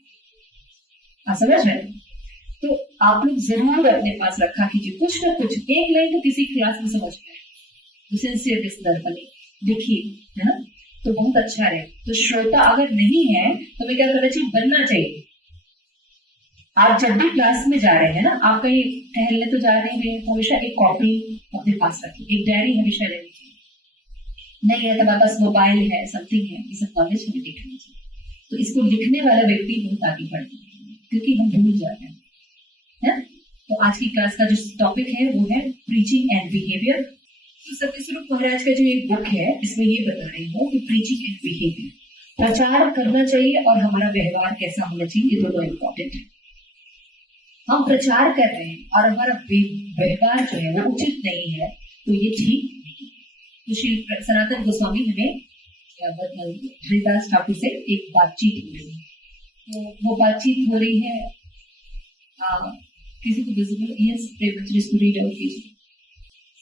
आप समझ रहे हैं? तो आप लोग जरूर अपने पास रखा कीजिए कुछ ना कुछ, एक लाइन तो किसी क्लास में समझ में सिंसियर दर्पणी देखिए, है ना, तो बहुत अच्छा है। तो श्रोता अगर नहीं है तो हमें क्या करना चाहिए? बनना चाहिए। आप जब भी क्लास में जा रहे हैं ना, आप कहीं टहलने तो जा रहे हैं, तो हमेशा एक कॉपी अपने पास रखिए, एक डायरी हमेशा रहनी चाहिए। नहीं है तो हमारे पास मोबाइल है, समथिंग है, ये सब नॉलेज हमें लिखनी चाहिए। तो इसको लिखने वाला व्यक्ति बहुत आगे बढ़ता है, क्योंकि हम भूल जाते हैं, है? तो आज की क्लास का जो टॉपिक है वो है प्रीचिंग एंड बिहेवियर। तो सत्यस्वरूप महाराज का जो एक बुक है, इसमें ये बता रही हूँ कि प्रीचिंग एंड बिहेवियर, प्रचार करना चाहिए और हमारा व्यवहार कैसा होना चाहिए, ये दोनों इम्पोर्टेंट है। हम प्रचार कर रहे हैं और हमारा व्यवहार जो है वो उचित नहीं है, तो ये ठीक नहीं। तो श्री सनातन गोस्वामी हमें हरिदास ठाकुर से एक बातचीत हो रही है, तो वो बातचीत हो रही है किसी को विजिबल, यस प्रेम रीड आउट कीजिए।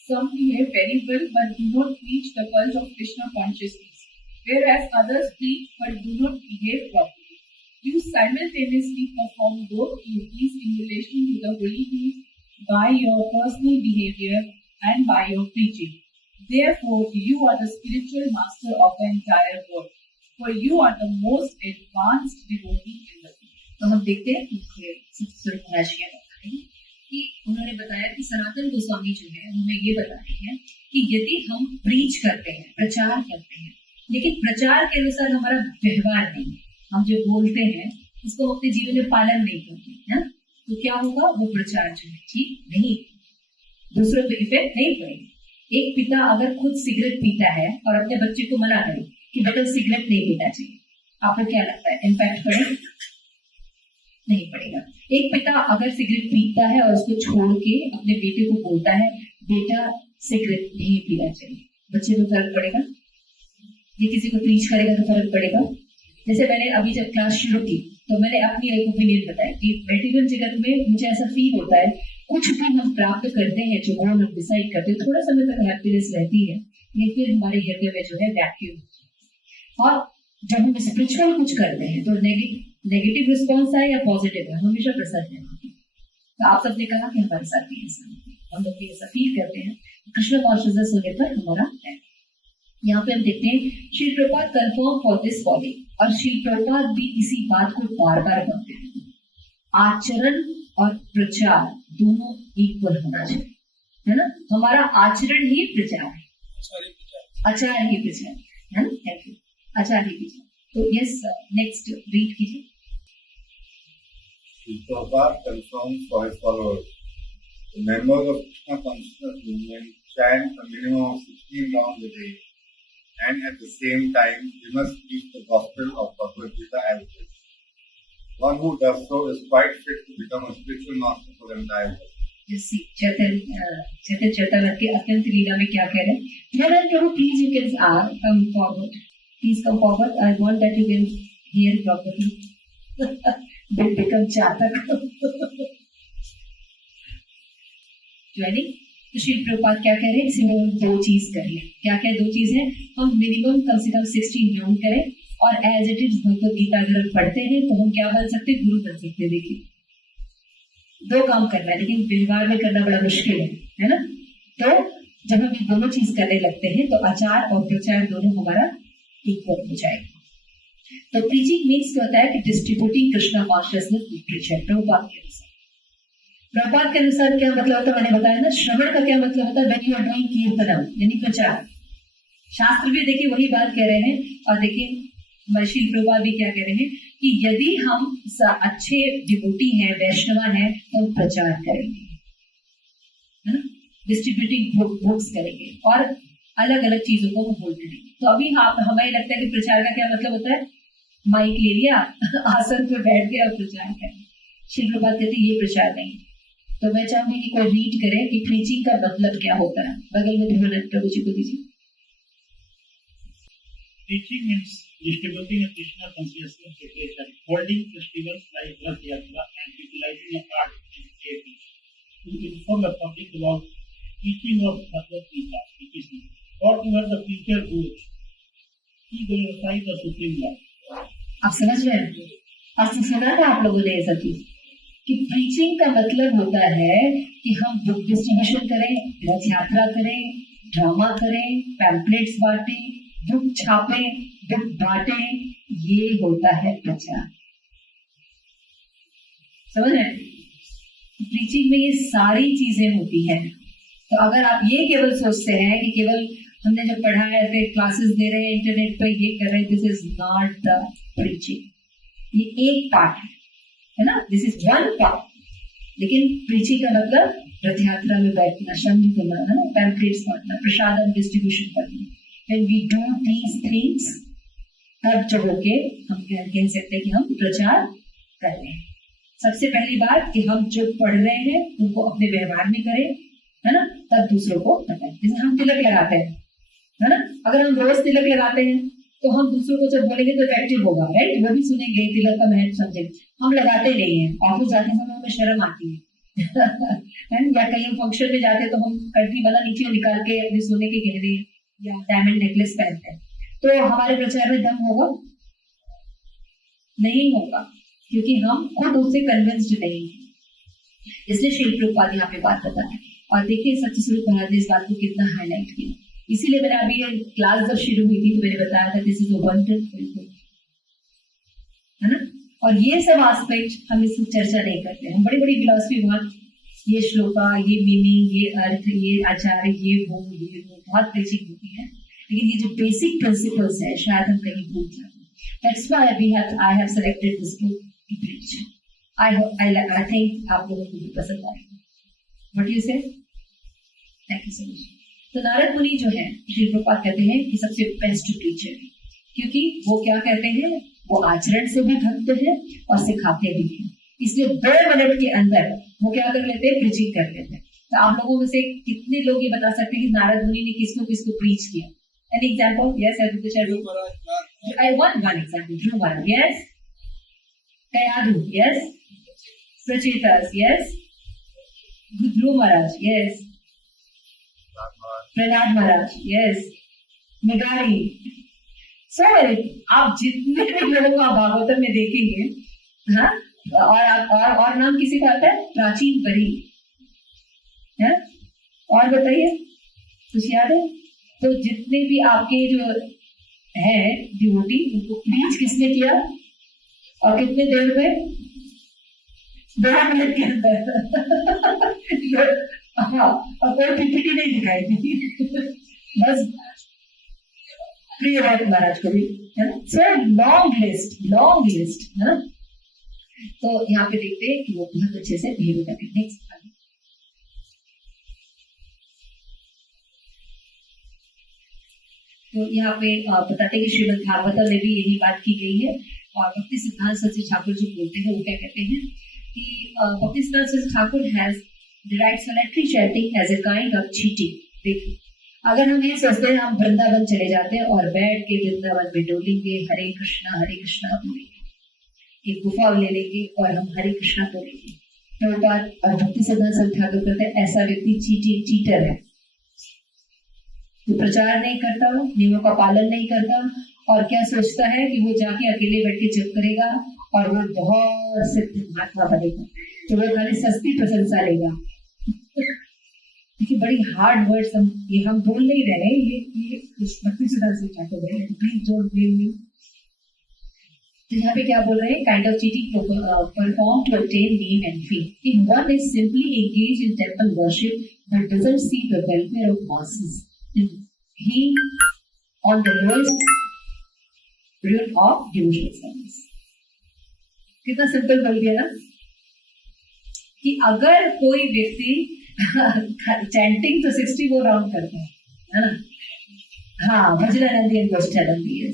Some behave very well but do not reach the pulse of Krishna consciousness, whereas others preach but do not behave properly. You simultaneously perform both duties in relation to the holy deeds by your personal behavior and by your preaching. Therefore, you are the spiritual master of the entire world, for you are the most advanced devotee in the world. तो हम देखते हैं कि उन्होंने बताया कि सनातन गोस्वामी जो है हमें ये बताते हैं कि यदि हम प्रीच करते हैं, प्रचार करते हैं, लेकिन प्रचार के अनुसार हमारा व्यवहार नहीं है, हम जो बोलते हैं उसको अपने जीवन में पालन नहीं करते हैं, तो क्या होगा? वो प्रचार जो है ठीक नहीं, दूसरों पे इफेक्ट नहीं पड़ेगा। एक पिता अगर खुद सिगरेट पीता है और अपने बच्चे को मना करे कि बेटा सिगरेट नहीं पीना चाहिए, आपको क्या लगता है इम्पैक्ट पड़ेगा? नहीं पड़ेगा। एक पिता अगर सिगरेट पीता है और उसको छोड़ के अपने बेटे को बोलता है बेटा सिगरेट नहीं पीना चाहिए, बच्चे को फर्क पड़ेगा? ये किसी को प्रीच करेगा तो फर्क पड़ेगा? जैसे मैंने अभी जब क्लास शुरू की तो मैंने अपनी एक ओपिनियन बताया कि मेटीरियल जगत में मुझे ऐसा फील होता है कुछ भी हम प्राप्त करते हैं, जो गोल हम डिसाइड करते हैं, थोड़ा समय तक हैप्पीनेस रहती है, लेकिन फिर हमारे हृदय में जो है वैक्यूम। और जब हम स्पिरिचुअल कुछ करते हैं तो नेगेटिव रिस्पॉन्स है या पॉजिटिव है, हमेशा प्रसन्न है। तो आप सबने कहा कि हमारे साथ भी ऐसा हम लोग भी ऐसा फील करते हैं, कृष्ण कॉन्शियसनेस होने पर हमारा है। यहाँ पे हम देखते हैं Shri Prabhupada confirm for this body, और श्री प्रभुपाद भी इसी बात को बार बार कहते हैं, आचरण और प्रचार दोनों इक्वल होना चाहिए, है ना? हमारा आचरण ही प्रचार है, आचार ही प्रचार है ना? थैंक यू, आचार ही प्रचार। तो यस, नेक्स्ट रीड कीजिए। Prabhupada confirms for his followers, the members of Krishna Consciousness Movement chant a minimum of 16 rounds a day, and at the same time, we must preach the gospel of Bhagavad Gita as it is. One who does so is quite fit to become a spiritual master for the entire world. चैतन्य चैतन्य के अत्यंत लीला में क्या कह रहे हैं? Prabhu, please you can come forward. Please come forward. I want that you can hear properly. become चातक। तो श्री प्रभुपाद क्या कह रहे हैं? सिर्फ दो चीज करिए। क्या क्या दो चीज है? हम मिनिमम कम से कम 16 राउंड करें, और as it is Bhagavad Gita अगर हम पढ़ते हैं तो हम क्या बन सकते हैं? गुरु बन सकते हैं। देखिए, दो काम करना है, लेकिन व्यवहार में करना बड़ा मुश्किल है ना? तो जब हम ये दोनों चीज करने लगते हैं तो आचार और प्रचार दोनों हमारा इक्वल हो जाएगा। तो प्रीचिंग मीन्स क्या होता है कि distributing Krishna consciousness literature. Prabhupada के अनुसार, प्रभुपाद के अनुसार क्या मतलब होता है? मैंने बताया ना, श्रवण का क्या मतलब होता है? व्हेन यू आर डूइंग कीर्तनम, यानी प्रचार। शास्त्र भी देखिए वही बात कह रहे हैं, और देखिए हमारे श्री प्रभुपाद भी क्या कह रहे हैं कि यदि हम अच्छे डिवोटी हैं, वैष्णव हैं, तो हम प्रचार करेंगे, है ना? डिस्ट्रीब्यूटिंग बुक्स करेंगे और अलग अलग चीजों को हम बोलते हैं। तो अभी हमें लगता है कि प्रचार का क्या मतलब होता है? माइक ले लिया, आसन पर बैठ गया और प्रचार करें। श्री प्रभुपाद कहते ये प्रचार नहीं। तो मैं चाहूंगी कि कोई रीड करे कि प्रीचिंग का मतलब क्या होता है। बगल में ध्रुवनाथ प्रभु जी को दीजिए। Preaching means distributing a Krishna consciousness literature, holding festivals like Rath Yatra and utilizing a art and creativity to inform the public about teaching of Bhagavad Gita, etc. Whatever the preacher goes, he glorifies the Supreme Lord. आप समझ रहे हैं? आज सुना था आप लोगों ने ये सब चीज कि प्रीचिंग का मतलब होता है कि हम बुक डिस्ट्रीब्यूशन करें, रथ यात्रा करें, ड्रामा करें, पैम्पलेट्स बांटें, बुक छापें, बुक बांटें, ये होता है प्रचार। समझ रहे हैं? प्रीचिंग में ये सारी चीजें होती हैं। तो अगर आप ये केवल सोचते हैं कि केवल हमने जो पढ़ा है, क्लासेस दे रहे हैं, इंटरनेट पर ये कर रहे हैं, this is not the preaching. ये एक पार्ट है ना, दिस इज वन पार्ट। लेकिन प्रीचिंग का मतलब रथ यात्रा में बैठना, शंख करना, है ना, पैम्पलेट्स बांटना, प्रसादम डिस्ट्रीब्यूशन करना। When we do these things, तब जो होके हम कह सकते हैं कि हम प्रचार कर रहे हैं। सबसे पहली बात कि हम जो पढ़ रहे हैं उनको अपने व्यवहार में करें, है ना, तब दूसरों को बताएं। जैसे हम तिलक लगाते हैं, है ना, अगर हम रोज तिलक लगाते हैं तो हम दूसरों को जब बोलेंगे तो इफेक्टिव होगा, राइट? वो भी सुनेंगे, तिलक का महत्व समझेंगे। हम लगाते नहीं है, ऑफिस जाते समय हमें शर्म आती है या कहीं फंक्शन में जाते तो हम कंट्री वाला नीचे निकाल के अपने सोने के गहने या डायमंड नेकलेस पहनते हैं। तो हमारे प्रचार में दम होगा? नहीं होगा, क्योंकि हम खुद उससे कन्विंस्ड नहीं है। इसलिए श्री प्रभुपाद यहाँ पे बात बताते हैं। और देखिए सच्ची स्वरूप महाराज ने इस बात को कितना हाईलाइट किया। इसीलिए मैंने अभी ये क्लास जब शुरू हुई थी तो मैंने बताया था दिस इज अबंडेंट, है ना? और ये सब एस्पेक्ट हम इसकी चर्चा नहीं करते। हम बड़ी बड़ी फिलॉसफी बहुत, ये श्लोका, ये मीनिंग, ये अर्थ, ये आचार्य, ये वो बहुत प्रीचिंग होती है, लेकिन ये जो बेसिक प्रिंसिपल्स है शायद हम कहीं भूल जाते हैं। That's why I have selected this book to preach. I think आप लोगों को भी पसंद आएगा। What do you say? Thank you so much. तो नारद मुनि जो है श्री प्रभुपाद कहते हैं कि सबसे बेस्ट टीचर है, क्योंकि वो क्या कहते हैं, वो आचरण से भी भक्त है और सिखाते भी हैं। इसलिए 2 मिनट के अंदर वो क्या कर लेते हैं, प्रीचिंग कर लेते हैं। तो आप लोगों में से कितने लोग ये बता सकते हैं कि नारद मुनि ने किसको किसको प्रीच किया? An example? Yes, I want one example. Dhruv Maharaj, yes. Kayadu, yes. Prachetas, yes. Dhruv Maharaj, yes. Prahlad Maharaj, yes. मेगारी, so many. आप जितने भी लोगों को भागवतम में देखेंगे, हाँ, और नाम किसी का आता है? प्राचीन परी, है? और बताइए, कुछ याद है? तो जितने भी आपके जो है डिवोटी, उनको प्रीच किसने किया और कितने देर में? 2 मिनट के अंदर। हाँ, और कोई पीपीटी नहीं दिखाई थी, बस प्रिय महाराज को भी, है ना? सो लॉन्ग लिस्ट, है ना? तो यहाँ पे देखते हैं कि वो बहुत अच्छे से बिहेव करते हैं। नेक्स्ट, तो यहाँ पे बताते हैं कि श्रीमद् भागवतम में भी यही बात की गई है। और भक्ति सिद्धांत सरस्वती ठाकुर जी बोलते हैं, वो क्या कहते हैं कि Bhakti Siddhanta Saraswati Thakur has derived solitary chanting as a kind of cheating. देखिए, अगर हम ये सोचते हैं हम वृंदावन चले जाते हैं और बैठ के वृंदावन में डोलेंगे, हरे कृष्णा बोलेंगे, एक गुफा ले लेंगे और हम हरे कृष्णा बोलेंगे, तो बात भक्ति सिद्धांत सरस्वती ठाकुर कहते हैं ऐसा व्यक्ति चीटर है, जो प्रचार नहीं करता, नियमों का पालन नहीं करता, और क्या सोचता है कि वो जाके अकेले बैठ के जप करेगा और वो बहुत सिद्ध महात्मा बनेगा, तो वो खाली सस्ती प्रशंसा लेगा। देखिए, बड़ी हार्ड वर्ड्स हम बोल नहीं रहे, ये भक्ति सिद्धांत सरस्वती ठाकुर बोल रहे हैं, प्लीज डोंट ब्लेम मी। तो यहाँ पे क्या बोल रहे हैं? Kind of cheating perform to obtain name and fame. If one is simply engaged in temple worship but doesn't see the welfare of masses, he on the lowest rung of devotional service. कितना सिंपल बोल दिया ना, कि अगर कोई व्यक्ति चैंटिंग तो 64 राउंड करता है ना? हाँ, भजनानंदी एंड गोष्ठानंदी है,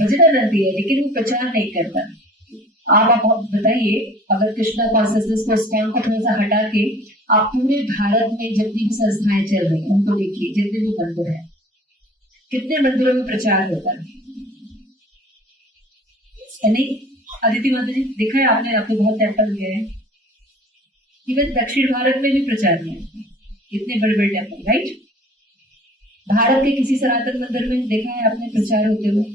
भजनानंदी है, लेकिन वो प्रचार नहीं करता। आप बताइए, अगर कृष्णा कॉन्शियसनेस को स्कॉन को थोड़ा सा हटा के आप पूरे भारत में जितनी भी संस्थाएं चल रही हैं उनको देखिए, जितने भी मंदिर हैं, कितने मंदिरों में प्रचार होता है? नहीं, अदिति माता जी देखा है आपने? आपके बहुत टेम्पल गए हैं, इवन दक्षिण भारत में भी प्रचार नहीं है, इतने बड़े बड़े टेम्पल, राइट? भारत के किसी सनातन मंदिर में देखा है आपने प्रचार होते हुए?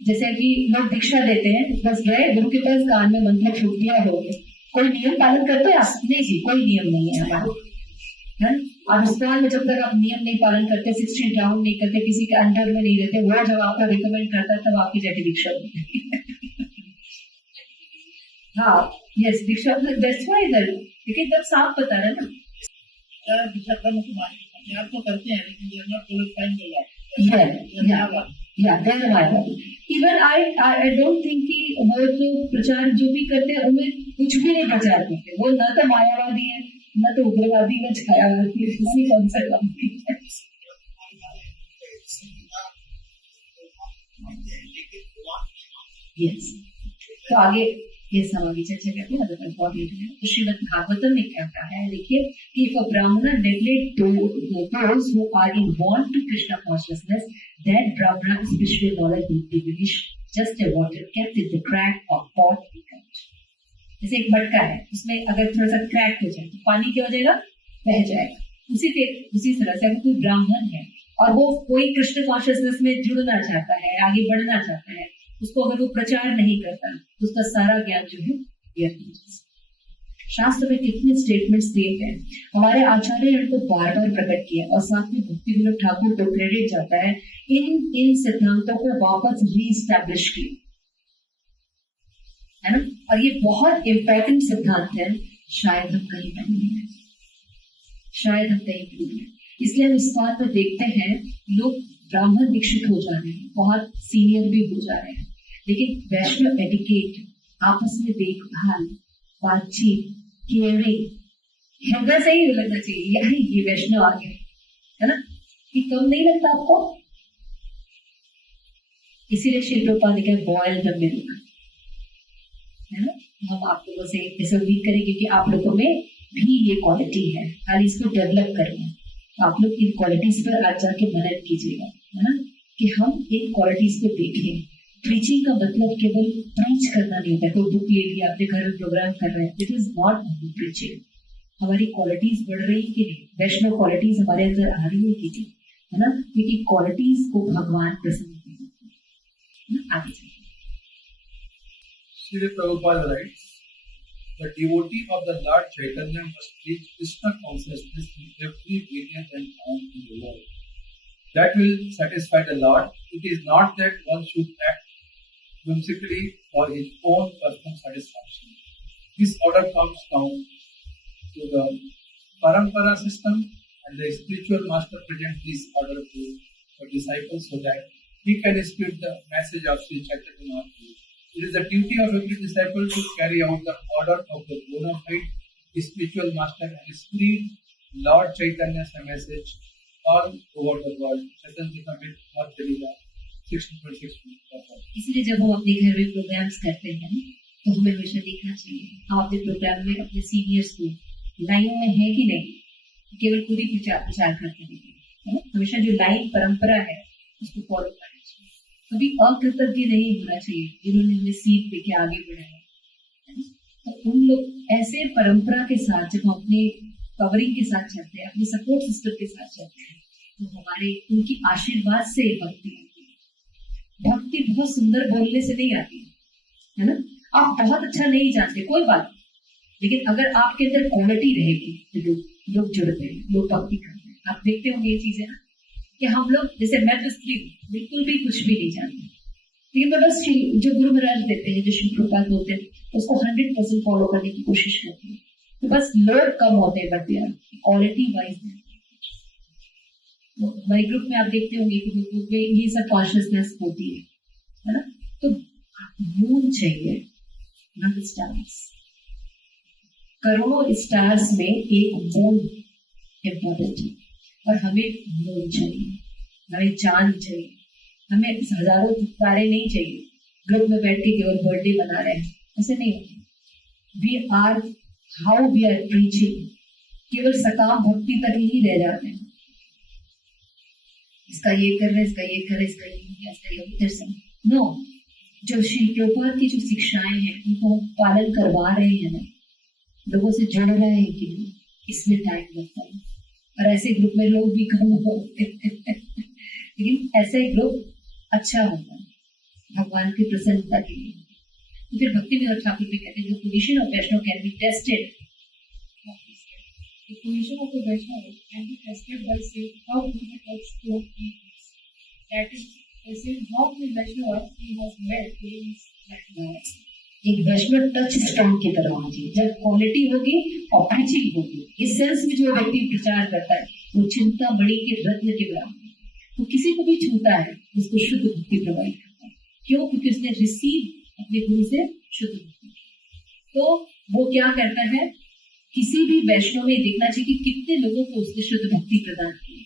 जैसे कि लोग दीक्षा देते हैं, बस गए गुरु के पास, कान में मंत्र फूक दिया, हो गया। कोई नियम पालन करते हैं आप? नहीं जी, कोई नियम नहीं है हमारा, है? और हिंदुस्तान में जब तक आप नियम नहीं पालन करते, 60 राउंड नहीं करते, किसी के अंडर में नहीं रहते, वो जब आपको रिकमेंड करता है तब आपकी जाके दीक्षा होती है। हाँ, यस, दीक्षा, दैट्स व्हाई देखिए एकदम साफ बता रहे ना, आप तो करते हैं, लेकिन इवन आई डोंट थिंक कि वो जो प्रचार जो भी करते हैं उनमें कुछ भी नहीं प्रचार करते, वो न तो मायावादी है, न तो उग्रवादी, न छायावादी है, किसी कौन सा कंपनी है। यस, तो आगे ये सब आगे चर्चा करते हैं, अदर इम्पोर्टेंट है। तो श्रीमद् भागवतम में क्या कहा है, देखिए कि if a brahmana neglect those who are in want to Krishna consciousness, that brahmana spiritual knowledge will diminish just a water kept in the crack of pot becomes. जैसे एक मटका है, उसमें अगर थोड़ा सा क्रैक हो जाए तो पानी क्या हो जाएगा, बह जाएगा। उसी तरह से अगर कोई ब्राह्मण है और वो कोई कृष्ण कॉन्शियसनेस में जुड़ना चाहता है, आगे बढ़ना चाहता है, उसको अगर वो प्रचार नहीं करता तो उसका सारा ज्ञान जो है व्यर्थ हो जाता। शास्त्र में कितने स्टेटमेंट्स दिए गए, हमारे आचार्य ने इनको बार बार प्रकट किया और साथ में भक्ति विनोद ठाकुर को क्रेडिट जाता है इन सिद्धांतों को वापस रीस्टैब्लिश किया, है ना। और ये बहुत इम्पोर्टेंट सिद्धांत है, शायद हम कहीं भूल गए, शायद हम कहीं भूल गए। इसलिए हम इस बात में देखते हैं लोग ब्राह्मण दीक्षित हो जा रहे हैं, बहुत सीनियर भी हो जा रहे हैं, लेकिन वैष्णव एटिकेट, आपस में देखभाल, बातचीत, केयरिंग, हृदय से ही लगना चाहिए यानी ये वैष्णव आ गए, है ना। कि कम नहीं लगता आपको, इसीलिए श्री प्रभुपाद ने कहा बॉयल द मिल्क, है ना। हम आप लोगों से ऐसे उम्मीद करें क्योंकि आप लोगों में भी ये क्वालिटी है, खाली इसको डेवलप करना। आप लोग इन क्वालिटीज पर आज जाके मनन कीजिएगा, है ना, कि हम इन क्वालिटीज को देखें। प्रीचिंग का मतलब केवल प्रीच करना नहीं होता, कोई बुक ले लिया अपने घर में प्रोग्राम कर रहे हैं, it is not only preaching. हमारी क्वालिटीज बढ़ रही कि नहीं, वैष्णव क्वालिटीज हमारे अंदर आ रही है कि नहीं, है ना, क्योंकि क्वालिटीज को भगवान पसंद करते हैं। आगे चलिए। Srila Prabhupada writes, the devotee of the Lord Chaitanya must preach Krishna consciousness in every village and town in the world. That will satisfy the Lord. It is not that one should act whimsically for his own personal satisfaction. This order comes down to the Parampara system, and the spiritual master presents this order to the disciples so that he can spread the message of Sri Chaitanya Mahaprabhu. It is the duty of every disciple to carry out the order of the bona fide spiritual master and spread Lord Chaitanya's message all over the world. Chaitanya Mahaprabhu 16.6. इसलिए जब हम अपने घर में प्रोग्राम्स करते हैं तो हमें हमेशा देखना चाहिए हम अपने प्रोग्राम में अपने सीनियर्स को लाइन में है कि नहीं, केवल खुद ही प्रचार करते हैं। हमेशा जो लाइन परंपरा है उसको फॉलो करना चाहिए, कभी अकृतज्ञ नहीं होना चाहिए जिन्होंने हमें सीख देके आगे बढ़ाया। तो उन लोग ऐसे परंपरा के साथ जब हम अपने कवरिंग के साथ चलते हैं, अपने सपोर्ट सिस्टम के साथ चलते हैं, तो हमारे उनकी आशीर्वाद से भक्ति आती है। भक्ति बहुत सुंदर बोलने से नहीं आती है ना। आप बहुत अच्छा नहीं जानते कोई बात, लेकिन अगर आपके अंदर क्वालिटी रहेगी तो लोग जुड़ते हैं, लोग भक्ति करते हैं। आप देखते होंगे ये चीजें ना कि हम लोग जैसे मैं तो स्त्री बिल्कुल भी कुछ भी नहीं जानती, लेकिन मैं बस जो गुरु महाराज देते हैं, जो श्री प्रभुपाद बोलते हैं, उसको 100% फॉलो करने की कोशिश करती हूँ। तो बस लोग कम होते हैं, बट क्वालिटी वाइज हमारे ग्रुप में आप देखते होंगे कि ग्रुप में ये सब कॉन्शियसनेस होती है ना। तो मून चाहिए, नॉट स्टार्स। करोड़ों स्टार्स में एक मून इम्पोर्टेंट है, और हमें मून चाहिए, हमें चांद चाहिए, हमें हजारों तारे नहीं चाहिए। ग्रुप में बैठ के केवल बर्थडे मना रहे हैं, ऐसे नहीं होता। We are how we are preaching, केवल सकाम भक्ति तक ही रह जाते हैं। इसका ये कर रहे, इसका ये कर रहे, इसका ये, इसका ये उधर से नो। जो श्री प्रभुपाद की जो शिक्षाएं हैं उनको हम पालन करवा रहे हैं ना, लोगों से जुड़ रहे हैं कि नहीं, इसमें टाइम लगता है। और ऐसे ग्रुप में लोग भी कम होते हैं लेकिन ऐसे ग्रुप अच्छा होता है भगवान की प्रसन्नता के लिए। तो फिर भक्ति विनोद ठाकुर भी कहते हैं, the position of Vaishnava can be tested. The position of the Vaishnava can be tested by saying how he touch to peoples. That is, by saying how many Vaishnava he has met during his lifetime. एक वैष्णव टच स्टोन की तरह होना चाहिए। जब क्वालिटी होगी और प्रीचिंग होगी, इस सेंस में जो व्यक्ति प्रचार करता है वो चिंता मणि के रत्न के बराबर है। वो किसी को भी छूता है उसको शुद्ध भक्ति प्रोवाइड करता है। क्यों? क्योंकि उसने रिसीव अपने गुरु से शुद्ध भक्ति। तो वो क्या करता है, किसी भी वैष्णव में देखना चाहिए कि कितने लोगों को उसने शुद्ध भक्ति प्रदान की है।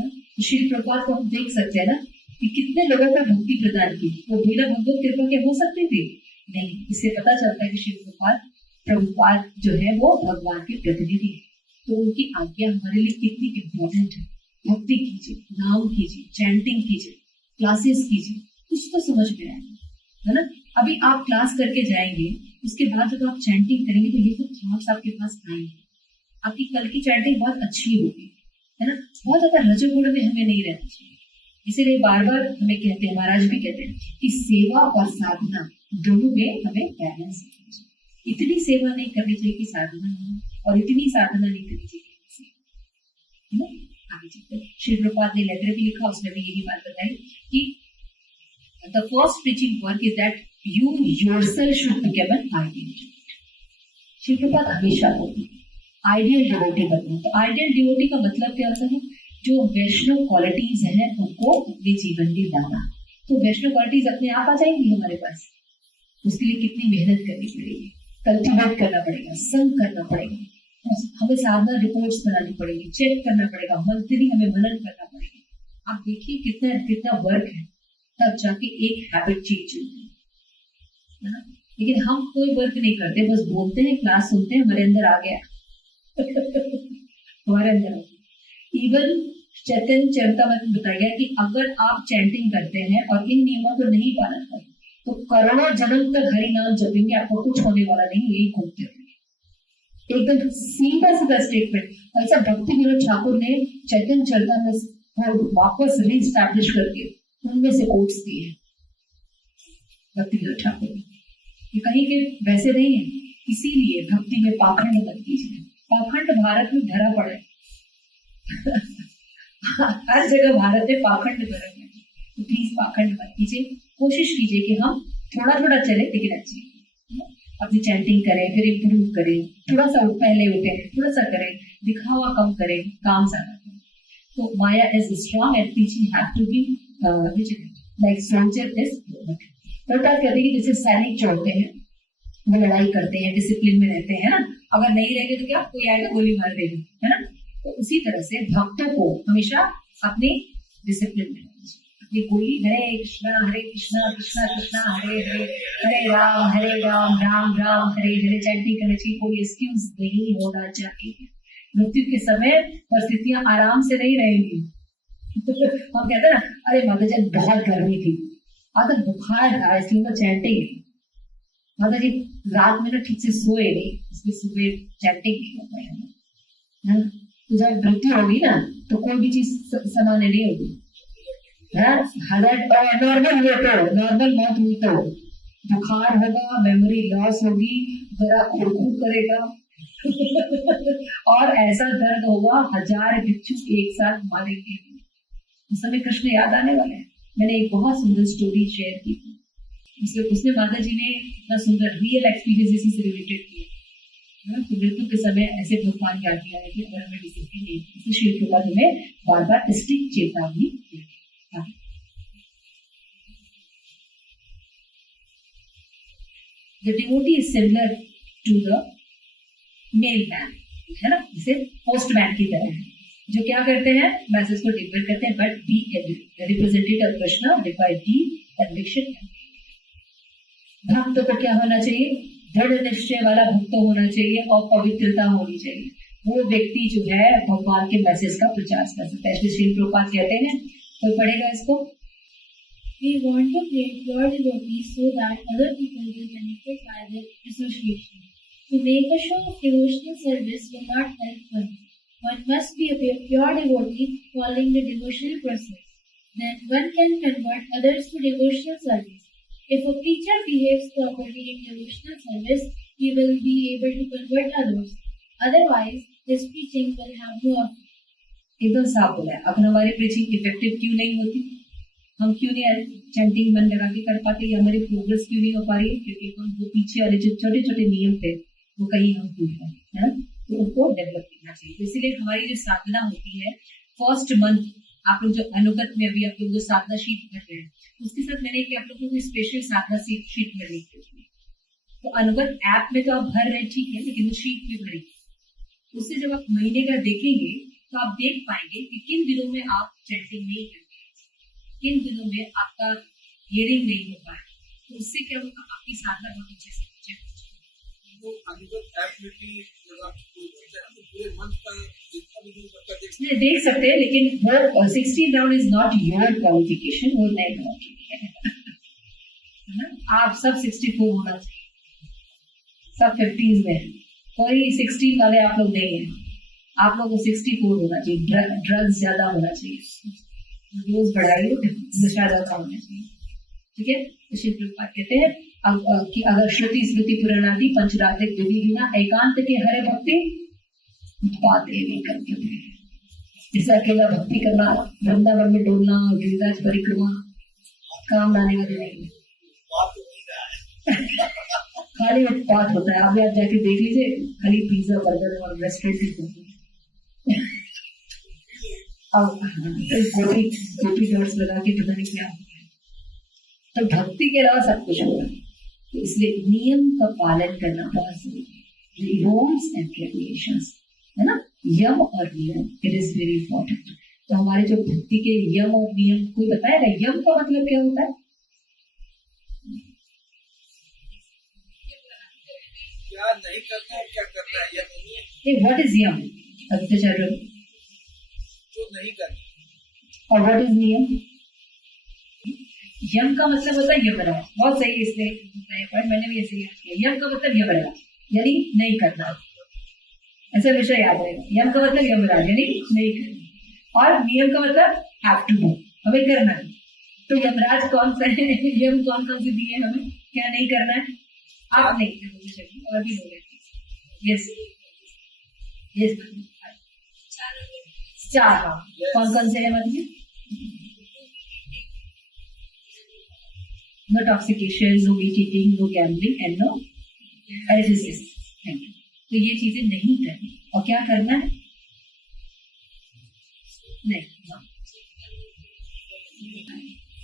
तो श्री प्रभुपाद को हम देख सकते हैं ना कि कितने लोगों को भक्ति प्रदान की। वो बिना भगवत कृपा के हो सकते थे, नहीं, इससे पता चलता है कि शिव प्रभुपाद जो है वो भगवान के प्रतिनिधि है, तो उनकी आज्ञा हमारे लिए कितनी इम्पोर्टेंट है। भक्ति कीजिए, नाम कीजिए, चैंटिंग कीजिए, क्लासेस कीजिए, कुछ तो समझ में आएगा, है ना। अभी आप क्लास करके जाएंगे, उसके बाद जब आप चैंटिंग करेंगे तो ये सब थॉट्स आपके पास आएंगे, आपकी कल की चैंटिंग बहुत अच्छी होगी, है ना। बहुत ज्यादा रजोगुण में हमें नहीं रहना चाहिए, इसीलिए बार बार हमें कहते हैं, महाराज भी कहते हैं कि सेवा और साधना दोनों में हमें बैलेंस रखना चाहिए। इतनी सेवा नहीं करनी चाहिए कि साधना हो, और इतनी साधना नहीं करनी चाहिए कि सेवा, है ना। आगे चलते हैं, श्री प्रभुपाद ने लेटर भी लिखा, उसमें भी यही बात बताई कि the first teaching work is that you yourself should become an ideal. Shri Prabhupada हमेशा बोलते हैं आइडियल डिवोटी बनना। तो आइडियल डिवोटी का मतलब क्या होता है, जो वैष्णव क्वालिटीज हैं उनको अपने जीवन में डालना। तो वैष्णव क्वालिटीज अपने आप आ जाएंगी हमारे पास, उसके लिए कितनी मेहनत करनी पड़ेगी, कल्टीवेट करना पड़ेगा, संग करना पड़ेगा, हमें साधना रिपोर्ट्स बनानी पड़ेगी, चेक करना पड़ेगा, मंथली हमें मनन करना पड़ेगा। आप देखिए कितना कितना वर्क है, तब जाके एक हैबिट चेंज होती है ना। लेकिन हम कोई वर्क नहीं करते, बस बोलते हैं, क्लास सुनते हैं, हमारे अंदर आ गया हमारे अंदर आ गया। इवन चैतन्य चरितामृत में बताया गया कि अगर आप चैंटिंग करते हैं और इन नियमों को नहीं पालन करते तो करोड़ों जन्म तक हरि नाम जपेंगे, आपको कुछ होने वाला नहीं, यही घूमते रहेंगे। एकदम सीधा सीधा स्टेटमेंट। ऐसा भक्ति विनोद ठाकुर ने चैतन्य चरितामृत वापस रीस्टैब्लिश करके उनमें से कोट्स दिए हैं भक्ति विनोद ठाकुर ने, ये कहीं के वैसे नहीं है। इसीलिए भक्ति में पाखंड मत कीजिए, पाखंड भारत में भरा पड़ा है हर जगह भारत में पाखंड भरा है, तो प्लीज पाखंड मत कीजिए। कोशिश कीजिए कि हम थोड़ा थोड़ा चले, लेकिन अच्छे अपनी चैंटिंग करें, फिर इम्प्रूव करें, थोड़ा सा पहले उठे, थोड़ा सा करें, दिखावा कम करें, काम ज्यादा करें। तो Maya is strong and teaching have to be like soldier is. प्रकार कहते हैं जैसे सैनिक जो होते हैं वो लड़ाई करते हैं, डिसिप्लिन में रहते हैं ना, अगर नहीं रहेंगे तो क्या कोई आएगा गोली मार देगा, है ना। तो उसी तरह से भक्तों को हमेशा अपने डिसिप्लिन में रहना चाहिए। अपनी कोई हरे कृष्णा कृष्णा कृष्णा हरे हरे, हरे राम राम राम हरे हरे चैंटिंग करनी चाहिए। कोई एक्सक्यूज नहीं होना चाहिए। मृत्यु के समय परिस्थितियां आराम से नहीं रहेंगी हम कहते हैं ना, अरे माता जी बहुत गर्मी थी, अगर बुखार था इसलिए मैं चैंटिंग, माता जी रात में ना ठीक से सोए नहीं इसलिए सुबह चैंटिंग नहीं हो पाया। तो जब मृत्यु होगी ना तो कोई भी चीज सामान्य नहीं होगी। नॉर्मल हुए तो, नॉर्मल मौत हुई तो बुखार होगा, मेमोरी लॉस होगी, जरा खुरखुर करेगा और ऐसा दर्द होगा 1000 बिच्छू एक साथ मारेंगे। उस समय कृष्ण याद आने वाले हैं। मैंने एक बहुत सुंदर स्टोरी शेयर की थी, उसने माता जी ने इतना सुंदर रियल एक्सपीरियंस इसी से रिलेटेड किया। तो मृत्यु के समय ऐसे भगवान याद किया है कि अगर हमें डिसिप्लिन नहीं, इसी श्री प्रभुपाद हमें बार बार स्ट्रिक्ट चेतावनी दी। The devotee is similar to the mailman, है ना, जैसे पोस्टमैन की तरह है, जो क्या करते हैं, मैसेज को डिलीवर करते हैं, but B representative Krishna require the conviction. भक्त को क्या होना चाहिए, दृढ़ निश्चय वाला भक्त होना चाहिए और पवित्रता होनी चाहिए। वो व्यक्ति जो है भगवान के मैसेज का प्रचार कर सकता है। इसलिए श्री प्रभुपाद कहते हैं, कोई पढ़ेगा इसको, We want to create pure devotees so that other people will benefit by their association. To make a show of devotional service will not help one. One must be a pure devotee following the devotional process. Then one can convert others to devotional service. If a preacher behaves properly in devotional service, he will be able to convert others. Otherwise, his preaching will have no effect. एकदम साफ बोला है। अगर हमारी प्रीचिंग इफेक्टिव क्यों नहीं होती, हम क्यों नहीं चैंटिंग मन लगा के कर पाते, या हमारी प्रोग्रेस क्यों नहीं हो पा रही है, क्योंकि हम वो पीछे वाले जो छोटे छोटे नियम थे वो कहीं हम भूल गए, है ना। तो उनको डेवलप करना चाहिए। तो इसीलिए हमारी जो साधना होती है फर्स्ट मंथ, आप लोग जो अनुगत में अभी आप लोग जो साधना शीट भर रहे हैं, उसके साथ मैंने कि आप लोगों को स्पेशल साधना शीट भरनी चाहिए। तो अनुगत ऐप में तो आप भर रहे ठीक है, लेकिन वो शीट भी भरी, उससे जब आप महीने का देखेंगे तो आप देख पाएंगे कि किन दिनों में आप चैंटिंग नहीं करते, किन दिनों में आपका हियरिंग नहीं हो पाए, तो उससे क्या होगा, आपकी साधना बहुत अच्छे से तो अनुभव एप्लिटी जब आप बोलते हैं तो पूरे मंथ का जितना भी बच्चा देख देख सकते हैं, लेकिन वो 16 round is not your qualification, वो नए क्वालिफिकेशन है ना। आप सब 64 होना चाहिए, सब 50s में, कोई 16 वाले आप लोग नहीं है, आप लोगों को 64 होना चाहिए, ड्रग्स ज्यादा होना चाहिए, डोज बढ़ाइए, नशा ज्यादा होना चाहिए, ठीक है। तो श्री प्रभुपाद कहते हैं कि अगर श्रुति स्मृति पुराणादि पंचरात्रिक विधि बिना एकांत के हरे भक्ति उत्पाद नहीं करते थे। जैसे अकेला भक्ति करना, वृंदावन में डोलना, गिरिराज परिक्रमा काम लाने वाले नहीं खाली उत्पाद होता है। आप जाके देख लीजिए, खाली पिज्जा बर्गर और रेस्टोरेंट अब गोपी डॉट्स लगा के पता नहीं क्या होता है। तो भक्ति के अलावा सब कुछ होगा, तो इसलिए नियम का पालन करना बहुत जरूरी है। रूल्स एंड रेगुलेशंस है ना, यम और नियम, इट इज वेरी इंपॉर्टेंट। तो हमारे जो भक्ति के यम और नियम, कोई बताएगा यम का मतलब क्या होता है? क्या नहीं करना और क्या करना है, या नहीं है। व्हाट इज यम? अत्याचार जो नहीं करना, और व्हाट इज नियम? यम का मतलब होता है यमराज। बहुत सही, इसलिए मैंने भी ऐसे याद किया। यम का मतलब यमराज, यानी नहीं करना, ऐसा विषय याद रहेगा। यम का मतलब यमराज यानी नहीं करना, और नियम का मतलब हैव टू डू, हमें करना है। तो यमराज कौन सा है? यम कौन कौन से दिए हमें, क्या नहीं करना है? आप नहीं करोगे, और भी बोले। यस यस, चार कौन कौन से है मतलब? No toxication, no meat eating, no gambling, and no resistance. तो ये चीजें नहीं करनी, और क्या करना है? नहीं,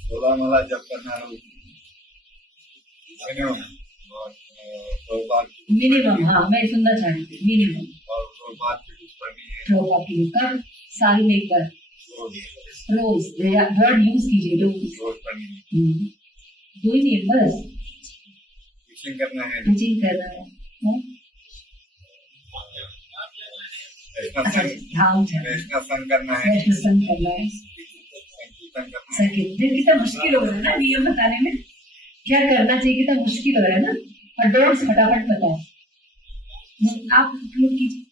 16 माला जब करना है मिनिमम। हाँ, मैं सुनना चाहती थी मिनिमम। और बात कुछ पढ़नी है, कब? साल में एक बार, रोज वर्ड यूज कीजिए, रोज पढ़नी है, दो ही नहीं, बस टीचिंग करना है, टीचिंग करना है, वैष्णव करना है, वैष्णव करना है, कीर्तन करना है। संकीर्तन। कितना मुश्किल हो रहा है ना नियम बताने में, क्या करना चाहिए कितना मुश्किल हो रहा है ना, और डोंट्स फटाफट बताओ। आप लोग कीजिए,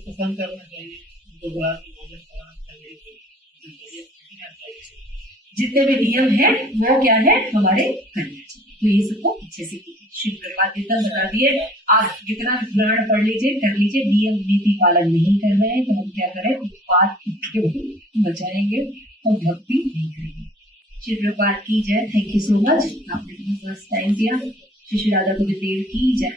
पसंद करना चाहिए, दोबारा भोजन कराना चाहिए, जितने भी नियम है वो क्या है हमारे करना चाहिए। तो ये सबको अच्छे से कीजिए। श्री प्रभुपाद जितना बता दिए, आप जितना पुराण पढ़ लीजिए, कर लीजिए। नियम नीति पालन नहीं कर रहे हैं तो हम क्या करें, उत्पाद बचाएंगे और भक्ति नहीं करेंगे। श्री प्रभुपाद की जय। थैंक यू सो मच, आपने बहुत टाइम दिया। श्री राधा गोविंद देव की जय।